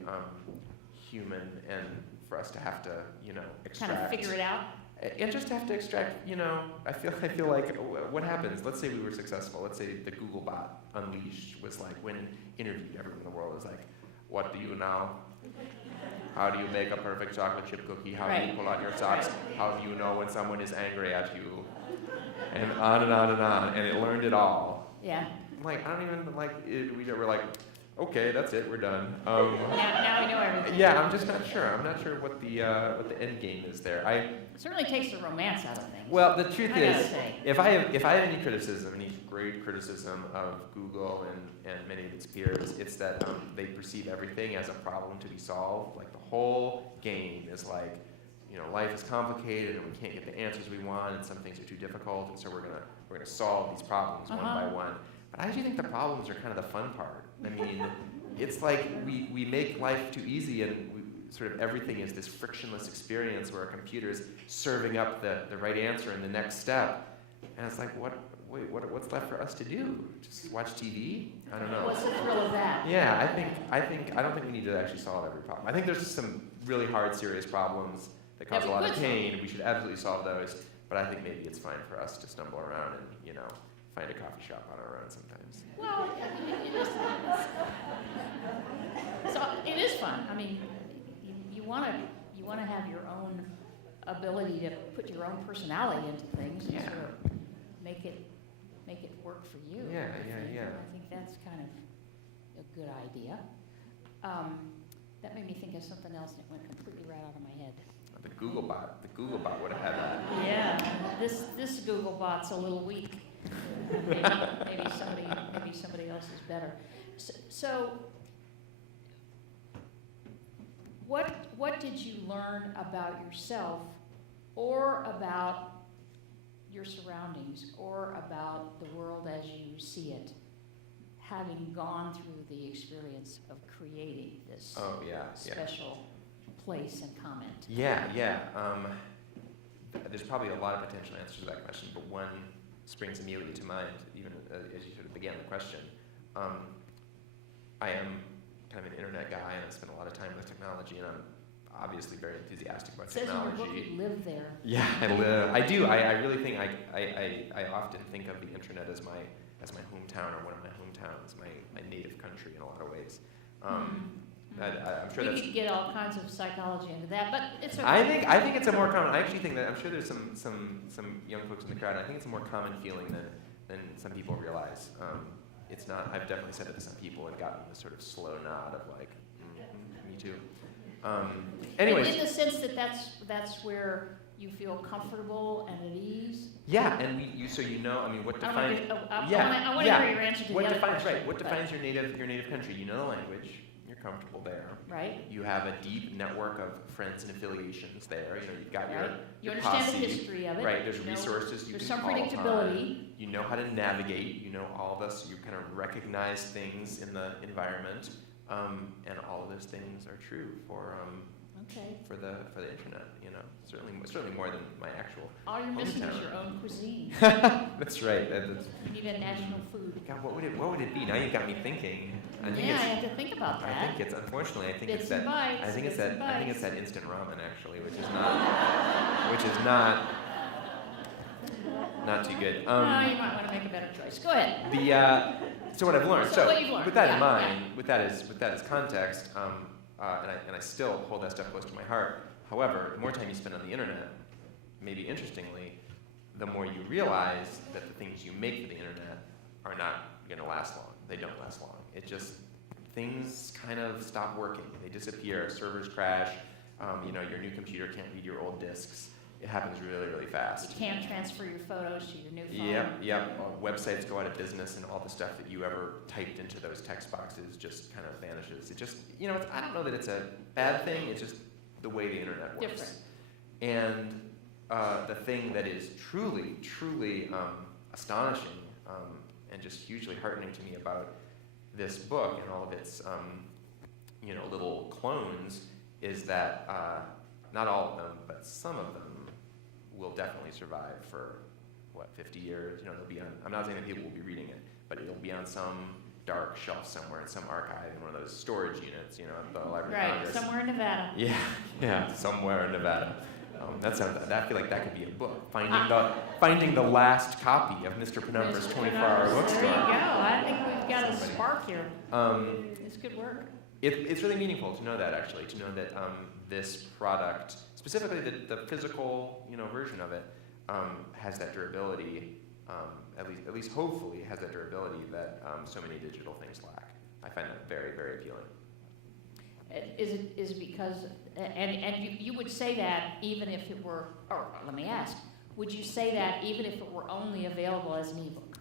human and for us to have to extract. Kind of figure it out? And just have to extract, I feel like what happens? Let's say we were successful. Let's say the Google bot Unleashed was like when interviewed everyone in the world was like, what do you know? How do you make a perfect chocolate chip cookie? How do you pull out your socks? How do you know when someone is angry at you? And on and on and on. And it learned it all. Yeah. Like, I don't even we were like, okay, that's it, we're done. Now we know everything. Yeah, I'm just not sure. I'm not sure what the end game is there. It certainly takes the romance out of things. Well, the truth I gotta is, say. if I have any criticism, any great criticism of Google and many of its peers, it's that they perceive everything as a problem to be solved. Like the whole game is like, life is complicated and we can't get the answers we want, and some things are too difficult, and so we're gonna solve these problems one by one. But I actually think the problems are kind of the fun part. I mean, it's like we make life too easy, and sort of everything is this frictionless experience where a computer is serving up the right answer in the next step. And it's like, what's left for us to do? Just watch TV? I don't know. What's the thrill of that? Yeah, I don't think we need to actually solve every problem. I think there's just some really hard, serious problems that cause a lot of pain. We should absolutely solve those. But I think maybe it's fine for us to stumble around and, find a coffee shop on our own sometimes. Well, it is fun. So it is fun. I mean, you want to have your own ability to put your own personality into things and sort of make it work for you. Yeah. I think that's kind of a good idea. That made me think of something else that went completely right out of my head. The Google bot would have had that. Yeah, this Google bot's a little weak. Maybe somebody else is better. So what did you learn about yourself, or about your surroundings, or about the world as you see it, having gone through the experience of creating this special place and comment? Yeah. There's probably a lot of potential answers to that question, but one springs immediately to mind, even as you sort of began the question. I am kind of an internet guy, and I spend a lot of time with technology, and I'm obviously very enthusiastic about technology. It says in your book you live there. Yeah, I do. I really think I often think of the internet as my hometown, or one of my hometowns, my native country in a lot of ways. I'm sure We that's. could get all kinds of psychology into that, but it's okay. I think it's a more common. I actually think that I'm sure there's some young folks in the crowd. I think it's a more common feeling than some people realize. It's not. I've definitely said it to some people and gotten this sort of slow nod of like, me too. Anyways. In the sense that that's where you feel comfortable and at ease. Yeah, and what defines? I want to hear your answer to the other question. Right. What defines your native country? You know the language. You're comfortable there. Right. You have a deep network of friends and affiliations there. You've got Right. You your understand posse. the history of it. Right. There's resources you there's can some call predictability. upon. You know how to navigate. You know all this. You kind of recognize things in the environment, and all of those things are true for the internet. Certainly more than my actual. All you're missing hometown. is your own cuisine. That's right. You need a national food. God, what would it be? Now you've got me thinking. I have to think about that. I think it's unfortunately. Bits and bites, I think it's bits and that instant ramen actually, which is not too good. No, you might want to make a better choice. Go ahead. So what I've learned. So what you've learned, with that yeah, in mind, with that as context, and I still hold that stuff close to my heart. However, the more time you spend on the internet, maybe interestingly, the more you realize that the things you make for the internet are not going to last long. They don't last long. It just, things kind of stop working. They disappear. Servers crash. Your new computer can't read your old disks. It happens really, really fast. You can't transfer your photos to your new phone. Yep. Websites go out of business, and all the stuff that you ever typed into those text boxes just kind of vanishes. It just, I don't know that it's a bad thing. It's just the way the internet works. Different. And the thing that is truly, truly astonishing and just hugely heartening to me about this book and all of its, little clones is that not all of them, but some of them will definitely survive for, 50 years? They'll be on, I'm not saying that people will be reading it, but it'll be on some dark shelf somewhere in some archive in one of those storage units, at the Library of Right, Congress. somewhere in Nevada. Yeah, somewhere in Nevada. I feel like that could be a book. Finding the last copy of Mr. Penumbra's 24-hour bookstore. There you go. I think we've got a spark here. It's good work. It's really meaningful to know that, actually, to know that this product, specifically the physical, version of it, has that durability. At least hopefully has that durability that so many digital things lack. I find that very, very appealing. Is it because, and you would say that even if it were, or let me ask, would you say that even if it were only available as an ebook?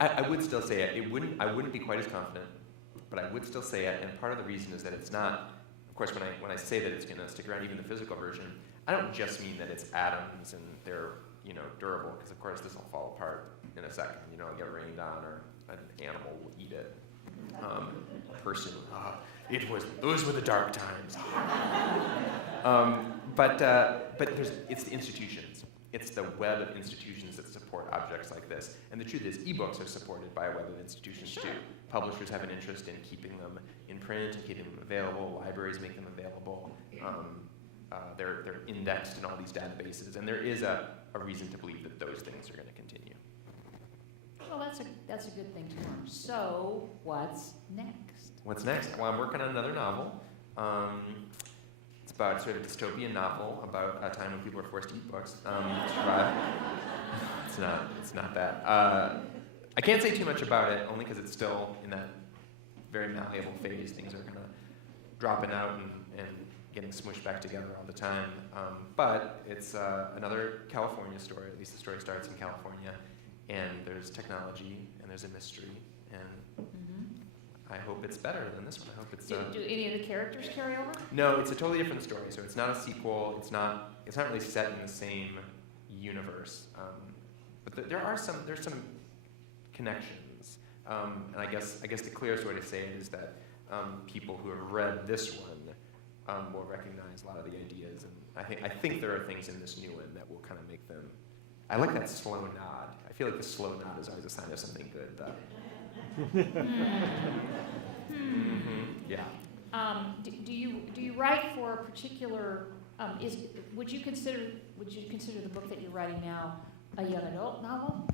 I would still say it. I wouldn't be quite as confident, but I would still say it. And part of the reason is that it's not. Of course, when I say that it's going to stick around, even the physical version, I don't just mean that it's atoms and they're durable, because of course this will fall apart in a second. It'll get rained on, or an animal will eat it. A person, those were the dark times. But it's the institutions. It's the web of institutions that support objects like this. And the truth is, ebooks are supported by a web of institutions too. Publishers have an interest in keeping them in print and keeping them available. Libraries make them available. They're indexed in all these databases, and there is a reason to believe that those things are going to continue. Well, that's a good thing to learn. So, what's next? What's next? Well, I'm working on another novel. It's about sort of a dystopian novel about a time when people are forced to eat books. It's not that. I can't say too much about it, only because it's still in that very malleable phase. Things are kind of dropping out and getting smushed back together all the time. But it's another California story. At least the story starts in California. And there's technology, and there's a mystery, and I hope it's better than this one. I hope it's. Do any of the characters carry over? No, it's a totally different story. So it's not a sequel. It's not really set in the same universe. But there's some connections. And I guess the clearest way to say it is that people who have read this one will recognize a lot of the ideas. And I think there are things in this new one that will kind of make them. I like that slow nod. I feel like the slow nod is always a sign of something good, though. Yeah. Do you write for a particular? Would you consider the book that you're writing now a young adult novel?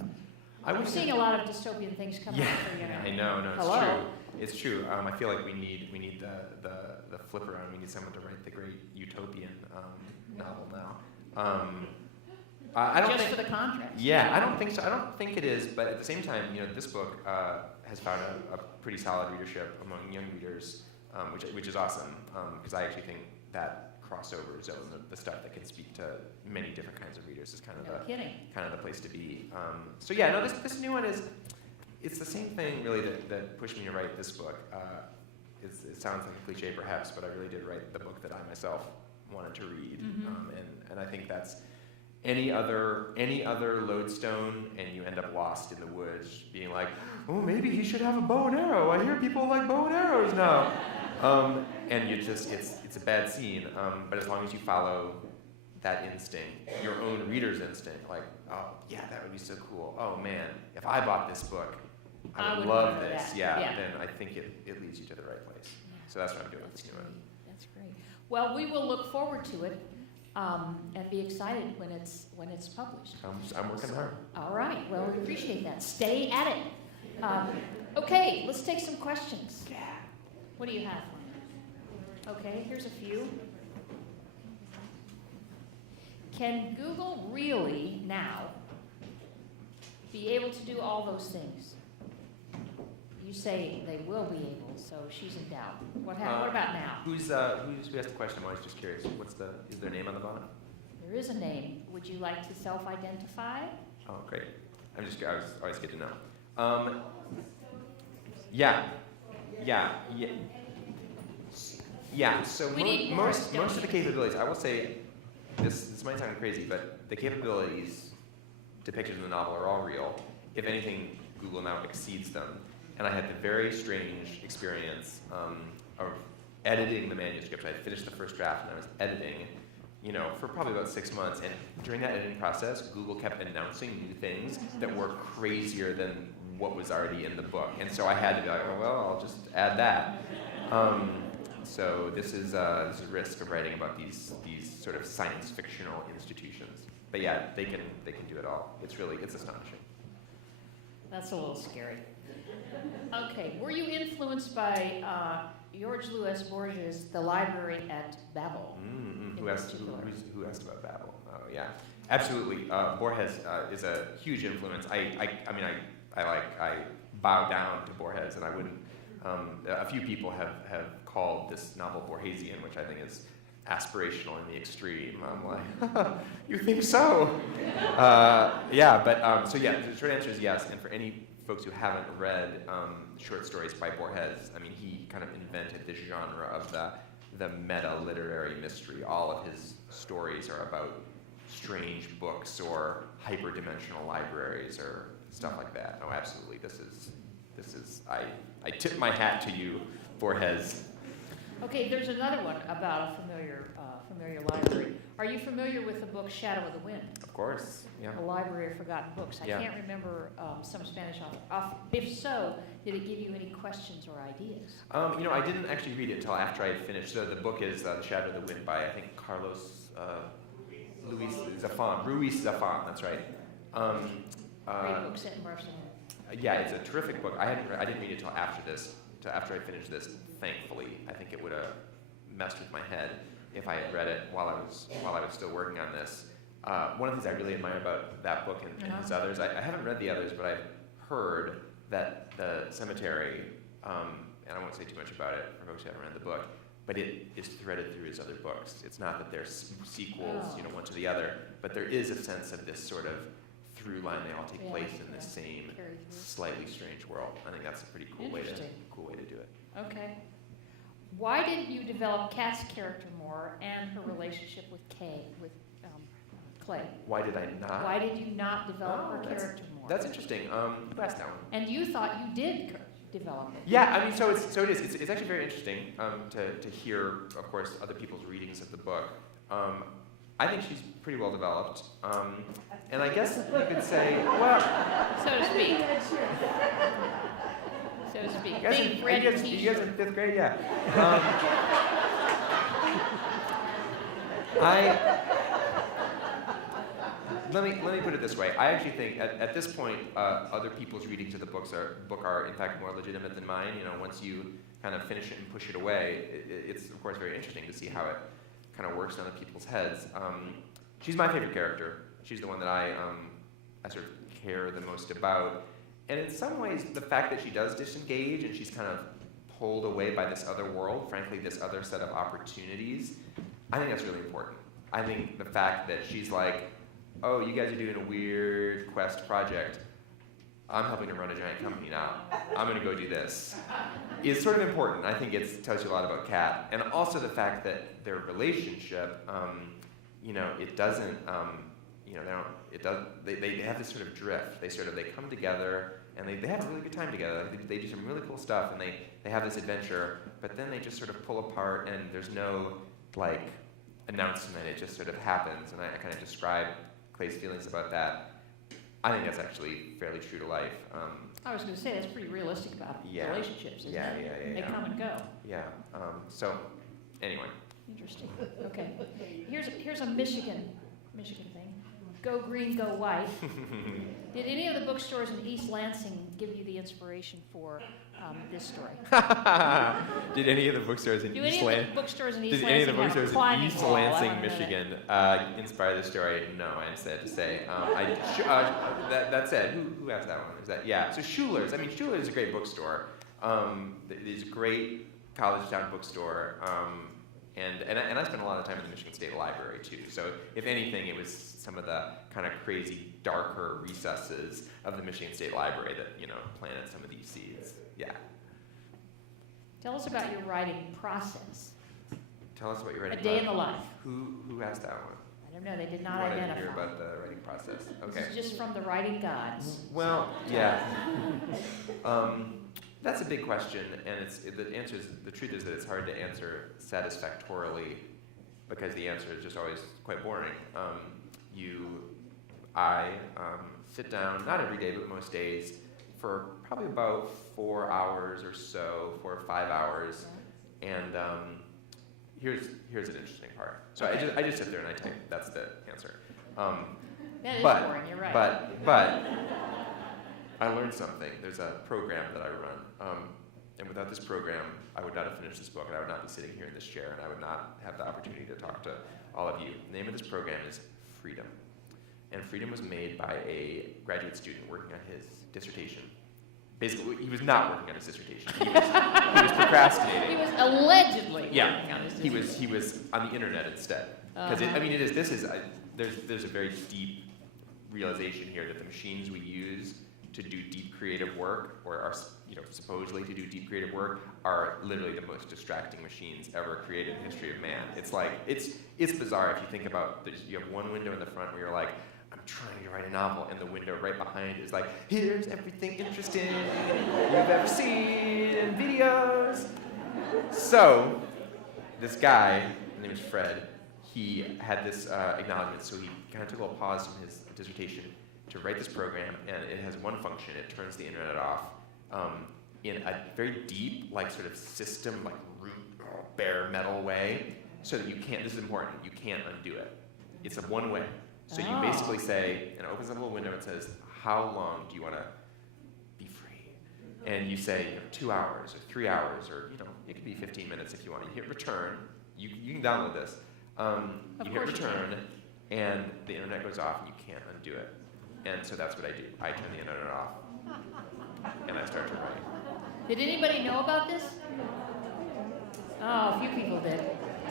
I'm seeing a lot of dystopian things coming out for young adults. I know. No, it's Hello? true. It's true. I feel like we need the flip around. We need someone to write the great utopian novel now. I don't Just think, for the contrast. Yeah, I don't think so. I don't think it is, but at the same time, this book has found a pretty solid readership among young readers, which is awesome, because I actually think that crossover zone, the stuff that can speak to many different kinds of readers, is kind of the place to be. So yeah, no, this new one it's the same thing really that pushed me to write this book. It sounds like a cliche perhaps, but I really did write the book that I myself wanted to read, and I think that's. Any other lodestone, and you end up lost in the woods, being like, oh, maybe he should have a bow and arrow. I hear people like bow and arrows now. And it's a bad scene. But as long as you follow that instinct, your own reader's instinct, like, oh, yeah, that would be so cool. Oh, man, if I bought this book, I would love this. Yeah, then I think it leads you to the right place. Yeah. So that's what I'm doing with this new one. That's great. Well, we will look forward to it. And be excited when it's published. I'm working hard. All right. Well, we appreciate that. Stay at it. Okay, let's take some questions. Yeah. What do you have? Okay, here's a few. Can Google really now be able to do all those things? You say they will be able, so she's in doubt. What about now? Who asked the question? I was just curious. Is there a name on the bottom? There is a name. Would you like to self-identify? Oh, great. I was always good to know. Yeah. So most of the capabilities, I will say, this might sound crazy, but the capabilities depicted in the novel are all real. If anything, Google now exceeds them. And I had the very strange experience of editing the manuscript. I had finished the first draft and I was editing, for probably about 6 months. And during that editing process, Google kept announcing new things that were crazier than what was already in the book. And so I had to be like, oh, well, I'll just add that. So this is a risk of writing about these sort of science fictional institutions. But yeah, they can do it all. It's astonishing. That's a little scary. Okay, were you influenced by George Louis Borges' The Library at Babel? Who asked about Babel? Oh yeah, absolutely. Borges is a huge influence. I bow down to Borges, and I wouldn't. A few people have called this novel Borgesian, which I think is aspirational in the extreme. I'm like, you think so? The short answer is yes. And for any folks who haven't read short stories by Borges, I mean, he kind of invented this genre of the meta-literary mystery. All of his stories are about strange books or hyperdimensional libraries or stuff like that. Oh, absolutely. This is. I tip my hat to you, Borges. Okay, there's another one about a familiar library. Are you familiar with the book Shadow of the Wind? Of course, yeah. The Library of Forgotten Books. I can't remember some Spanish author. If so, did it give you any questions or ideas? I didn't actually read it until after I had finished. So the book is The Shadow of the Wind by, I think, Carlos Ruiz Zafón, that's right. Great book set in Barcelona. Yeah, it's a terrific book. I didn't read it until after I finished this, thankfully. I think it would have messed with my head if I had read it while I was still working on this. One of the things I really admire about that book and his others, I haven't read the others, but I've heard that the cemetery, and I won't say too much about it for folks who haven't read the book, but it is threaded through his other books. It's not that they're sequels, one to the other, but there is a sense of this sort of through line. They all take place in the same slightly strange world. I think that's a pretty cool way to do it. Okay. Why didn't you develop Kat's character more and her relationship with Clay? Why did I not? Why did you not develop her character more? That's interesting. Who asked that one? And you thought you did develop it. Yeah, I mean, so it is. It's actually very interesting to hear, of course, other people's readings of the book. I think she's pretty well developed, and I guess you could say, well, so to speak. So to speak. You guys in 5th grade, yeah. Let me put it this way. I actually think at this point, other people's readings of the book are in fact more legitimate than mine. Once you kind of finish it and push it away, it's of course very interesting to see how it kind of works on other people's heads. She's my favorite character. She's the one that I sort of care the most about. And in some ways, the fact that she does disengage and she's kind of pulled away by this other world, frankly, this other set of opportunities, I think that's really important. I think the fact that she's like, oh, you guys are doing a weird quest project. I'm helping to run a giant company now. I'm going to go do this. Is sort of important. I think it tells you a lot about Kat. And also the fact that their relationship, it doesn't, they have this sort of drift. They come together and they have a really good time together. They do some really cool stuff and they have this adventure, but then they just sort of pull apart and there's no announcement. It just sort of happens. And I kind of describe Clay's feelings about that. I think that's actually fairly true to life. I was going to say that's pretty realistic about relationships, isn't it? Yeah. They come and go. Yeah. So anyway. Interesting. Okay. Here's a Michigan thing. Go green, go white. Did any of the bookstores in East Lansing give you the inspiration for this story? Did any of the bookstores in East Lansing, Michigan, inspire the story? No, I'm sad to say. That said, who asked that one? Is that So Schuler's. I mean, Schuler's is a great bookstore. It's a great college town bookstore. And I spent a lot of time in the Michigan State Library too. So if anything, it was some of the kind of crazy, darker recesses of the Michigan State Library that planted some of these seeds. Yeah. Tell us about your writing process. Tell us about your writing process. A day in the life. Who asked that one? I don't know. They did not I identify. wanted to hear about the writing process. Okay. This is just from the writing gods. Well, yeah. That's a big question, and the truth is that it's hard to answer satisfactorily. because the answer is just always quite boring. I sit down, not every day, but most days, for probably about 4 hours or so, 4 or 5 hours, and here's an interesting part. So I just sit there and I type. That's the answer. That is but, boring, you're right. But I learned something. There's a program that I run, and without this program, I would not have finished this book, and I would not be sitting here in this chair, and I would not have the opportunity to talk to all of you. The name of this program is Freedom. And Freedom was made by a graduate student working on his dissertation. Basically, he was not working on his dissertation. He was procrastinating. He was allegedly working Yeah, on his he dissertation. was on the internet instead. Because there's a very deep realization here that the machines we use to do deep creative work, or are supposedly to do deep creative work, are literally the most distracting machines ever created in the history of man. It's like it's bizarre if you think about you have one window in the front where you're like, I'm trying to write a novel, and the window right behind is like, here's everything interesting you've ever seen in videos. So, this guy, his name is Fred, he had this acknowledgement, so he kind of took a little pause from his dissertation to write this program, and it has one function: it turns the internet off in a very deep, like sort of system, like root, bare metal way, so that you can't. This is important. You can't undo it. It's a one way. So you basically say, and it opens up a little window and says, how long do you want to be free? And you say 2 hours or 3 hours, or it could be 15 minutes if you want. You hit return. You can download this. You hit return, and the internet goes off, and you can't undo it. And so that's what I do. I turn the internet off, and I start to write. Did anybody know about this? Oh, a few people did.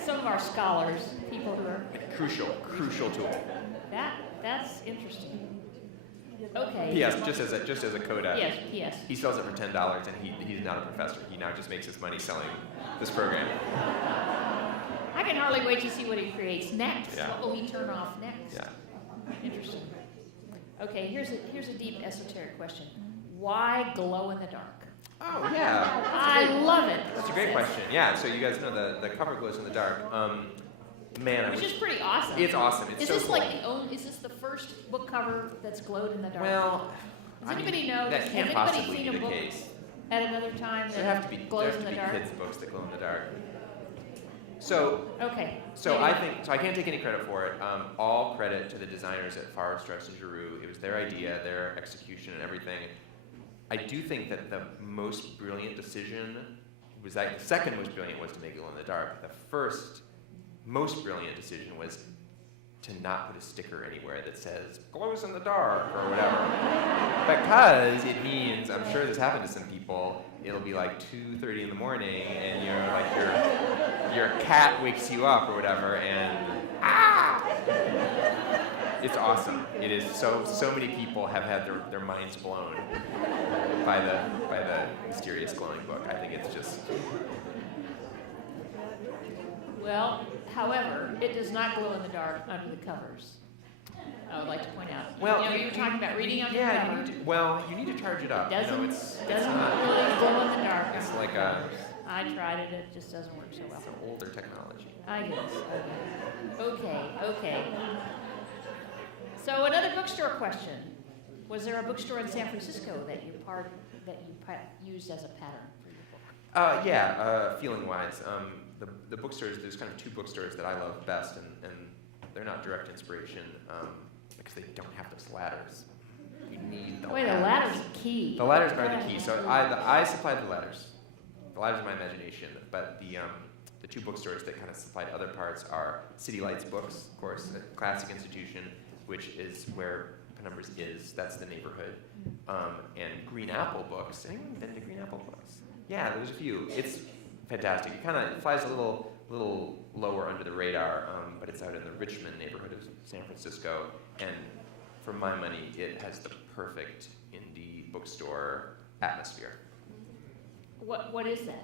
Some of our scholars, people who are... Crucial tool. That's interesting. Okay. P.S. Just as a coda. Yes, P.S. He sells it for $10, and he's not a professor. He now just makes his money selling this program. I can hardly wait to see what he creates next. Yeah. What will he turn off next? Yeah. Interesting. Okay, here's a deep esoteric question. Why glow in the dark? Oh yeah. I love it. That's a great question. Yeah. So you guys know the cover glows in the dark. Which is pretty awesome. It's awesome. It's is so this cool. Is this the first book cover that's glowed in the dark? Well, does anybody know? that Has can't anybody possibly seen be a the book case. at another time There that have to be glows in the dark? kids' books that glow in the dark. So Okay. So I can't take any credit for it. All credit to the designers at Farrar, Straus, and Giroux. It was their idea, their execution, and everything. I do think that the most brilliant decision was the second most brilliant was to make it glow in the dark. The first most brilliant decision was to not put a sticker anywhere that says glows in the dark or whatever. Because it means, I'm sure this happened to some people, it'll be like 2:30 in the morning and your cat wakes you up or whatever, and it's awesome. It is so many people have had their minds blown by the mysterious glowing book. I think it's just... Well, however, it does not glow in the dark under the covers. I would like to point out. Well, you were talking about reading under the yeah, cover. you need to charge it up. It doesn't, it's doesn't not, really glow in the dark. It's under like the a... covers. I tried it. It just doesn't work so well. It's an older technology. I guess. Okay. So another bookstore question. Was there a bookstore in San Francisco that you used as a pattern for your book? Feeling-wise, the bookstores, there's kind of two bookstores that I love best, and they're not direct inspiration because they don't have those ladders. You need the ladders. The ladder's key. The ladders are the key. So I supplied the ladders. The ladders are my imagination, but the two bookstores that kind of supplied other parts are City Lights Books, of course, a classic institution, which is where Penumbra's is. That's the neighborhood. And Green Apple Books. Anyone been to Green Apple Books? Yeah, there's a few. It's fantastic. It kind of flies a little lower under the radar, but it's out in the Richmond neighborhood of San Francisco. And for my money, it has the perfect indie bookstore atmosphere. What is that?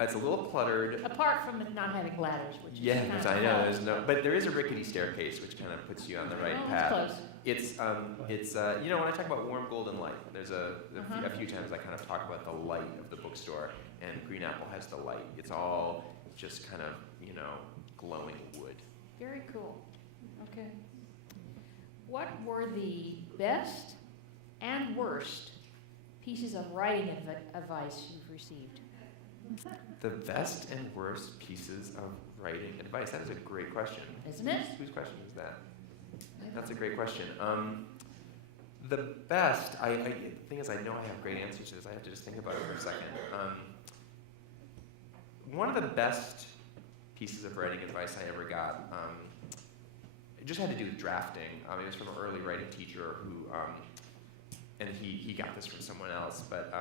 It's a little cluttered. Apart from it not having ladders, which is Yeah, kind of I know. close. But there is a rickety staircase, which kind of puts you on the right Oh, path. that's close. It's when I talk about warm golden light, there's a few times I kind of talk about the light of the bookstore, and Green Apple has the light. It's all just kind of glowing wood. Very cool. Okay. What were the best and worst pieces of writing advice you've received? The best and worst pieces of writing advice. That is a great question. Isn't it? Whose question is that? That's a great question. The best, the thing is, I know I have great answers to this. I have to just think about it for a second. One of the best pieces of writing advice I ever got, it just had to do with drafting. It was from an early writing teacher who, and he got this from someone else, but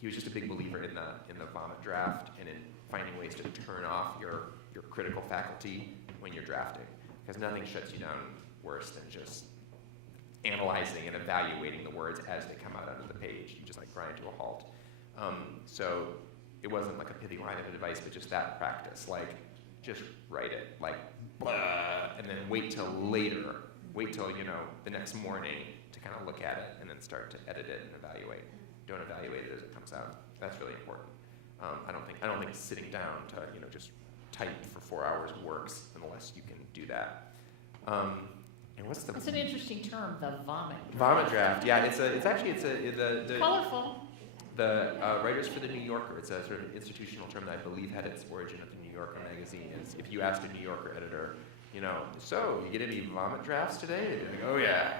he was just a big believer in the vomit draft and in finding ways to turn off your critical faculty when you're drafting, because nothing shuts you down worse than just analyzing and evaluating the words as they come out onto the page. You just like grind to a halt. So it wasn't like a pithy line of advice, but just that practice, like just write it, like blah, and then wait till later, wait till the next morning to kind of look at it, and then start to edit it and evaluate. Don't evaluate it as it comes out. That's really important. I don't think sitting down to just type for 4 hours works unless you can do that. And what's the? That's an interesting term, the vomit. Vomit draft. Yeah, it's the Colorful. The Writers for the New Yorker. It's a sort of institutional term that I believe had its origin at the New Yorker magazine. Is if you asked a New Yorker editor, so you get any vomit drafts today? They'd be like, oh yeah.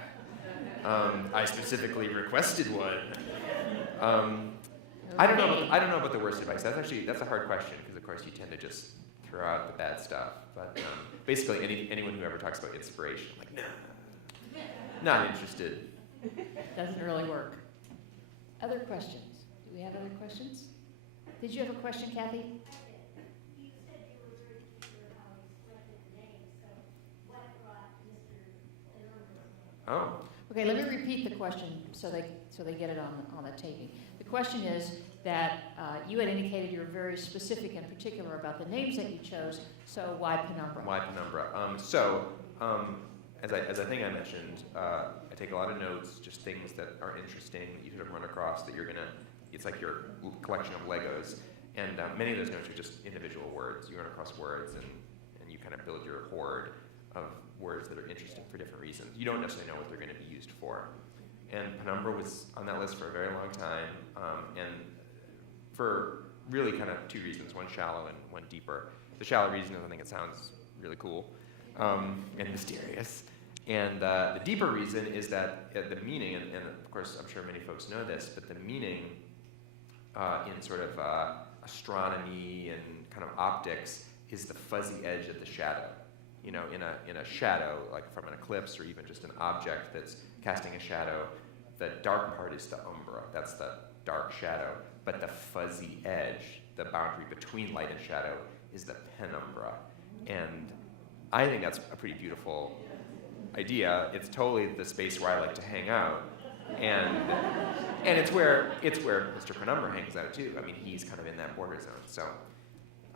I specifically requested one. I don't know about the worst advice. That's a hard question because of course you tend to just throw out the bad stuff. But basically anyone who ever talks about inspiration, like no, not interested. Doesn't really work. Other questions? Do we have other questions? Did you have a question, Kathy? You said you were very eager how you selected the name, so what brought Mr. Penumbra? Oh. Okay, let me repeat the question so they get it on the taping. The question is that you had indicated you were very specific and particular about the names that you chose, so why Penumbra? Why Penumbra? As I think I mentioned, I take a lot of notes, just things that are interesting that you sort of run across that it's like your collection of Legos, and many of those notes are just individual words. You run across words and you kind of build your hoard of words that are interesting for different reasons. You don't necessarily know what they're going to be used for. And Penumbra was on that list for a very long time, and for really kind of two reasons, one shallow and one deeper. The shallow reason is I think it sounds really cool and mysterious. And the deeper reason is that the meaning, and of course I'm sure many folks know this, but the meaning in sort of astronomy and kind of optics is the fuzzy edge of the shadow. In a shadow, like from an eclipse or even just an object that's casting a shadow, the dark part is the umbra, that's the dark shadow, but the fuzzy edge, the boundary between light and shadow, is the penumbra. And I think that's a pretty beautiful idea. It's totally the space where I like to hang out. And it's where Mr. Penumbra hangs out too. I mean, he's kind of in that border zone. So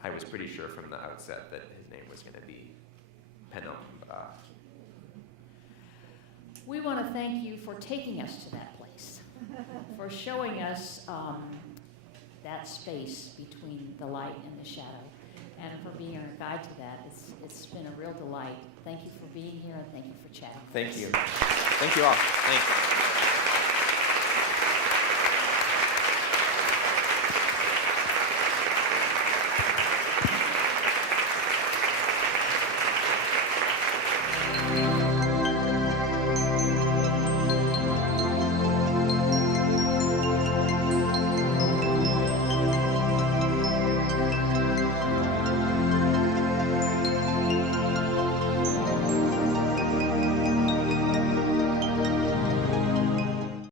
I was pretty sure from the outset that his name was going to be Penumbra. We want to thank you for taking us to that place, for showing us that space between the light and the shadow, and for being our guide to that. It's been a real delight. Thank you for being here, and thank you for chatting. Thank you. Thank you all. Thanks.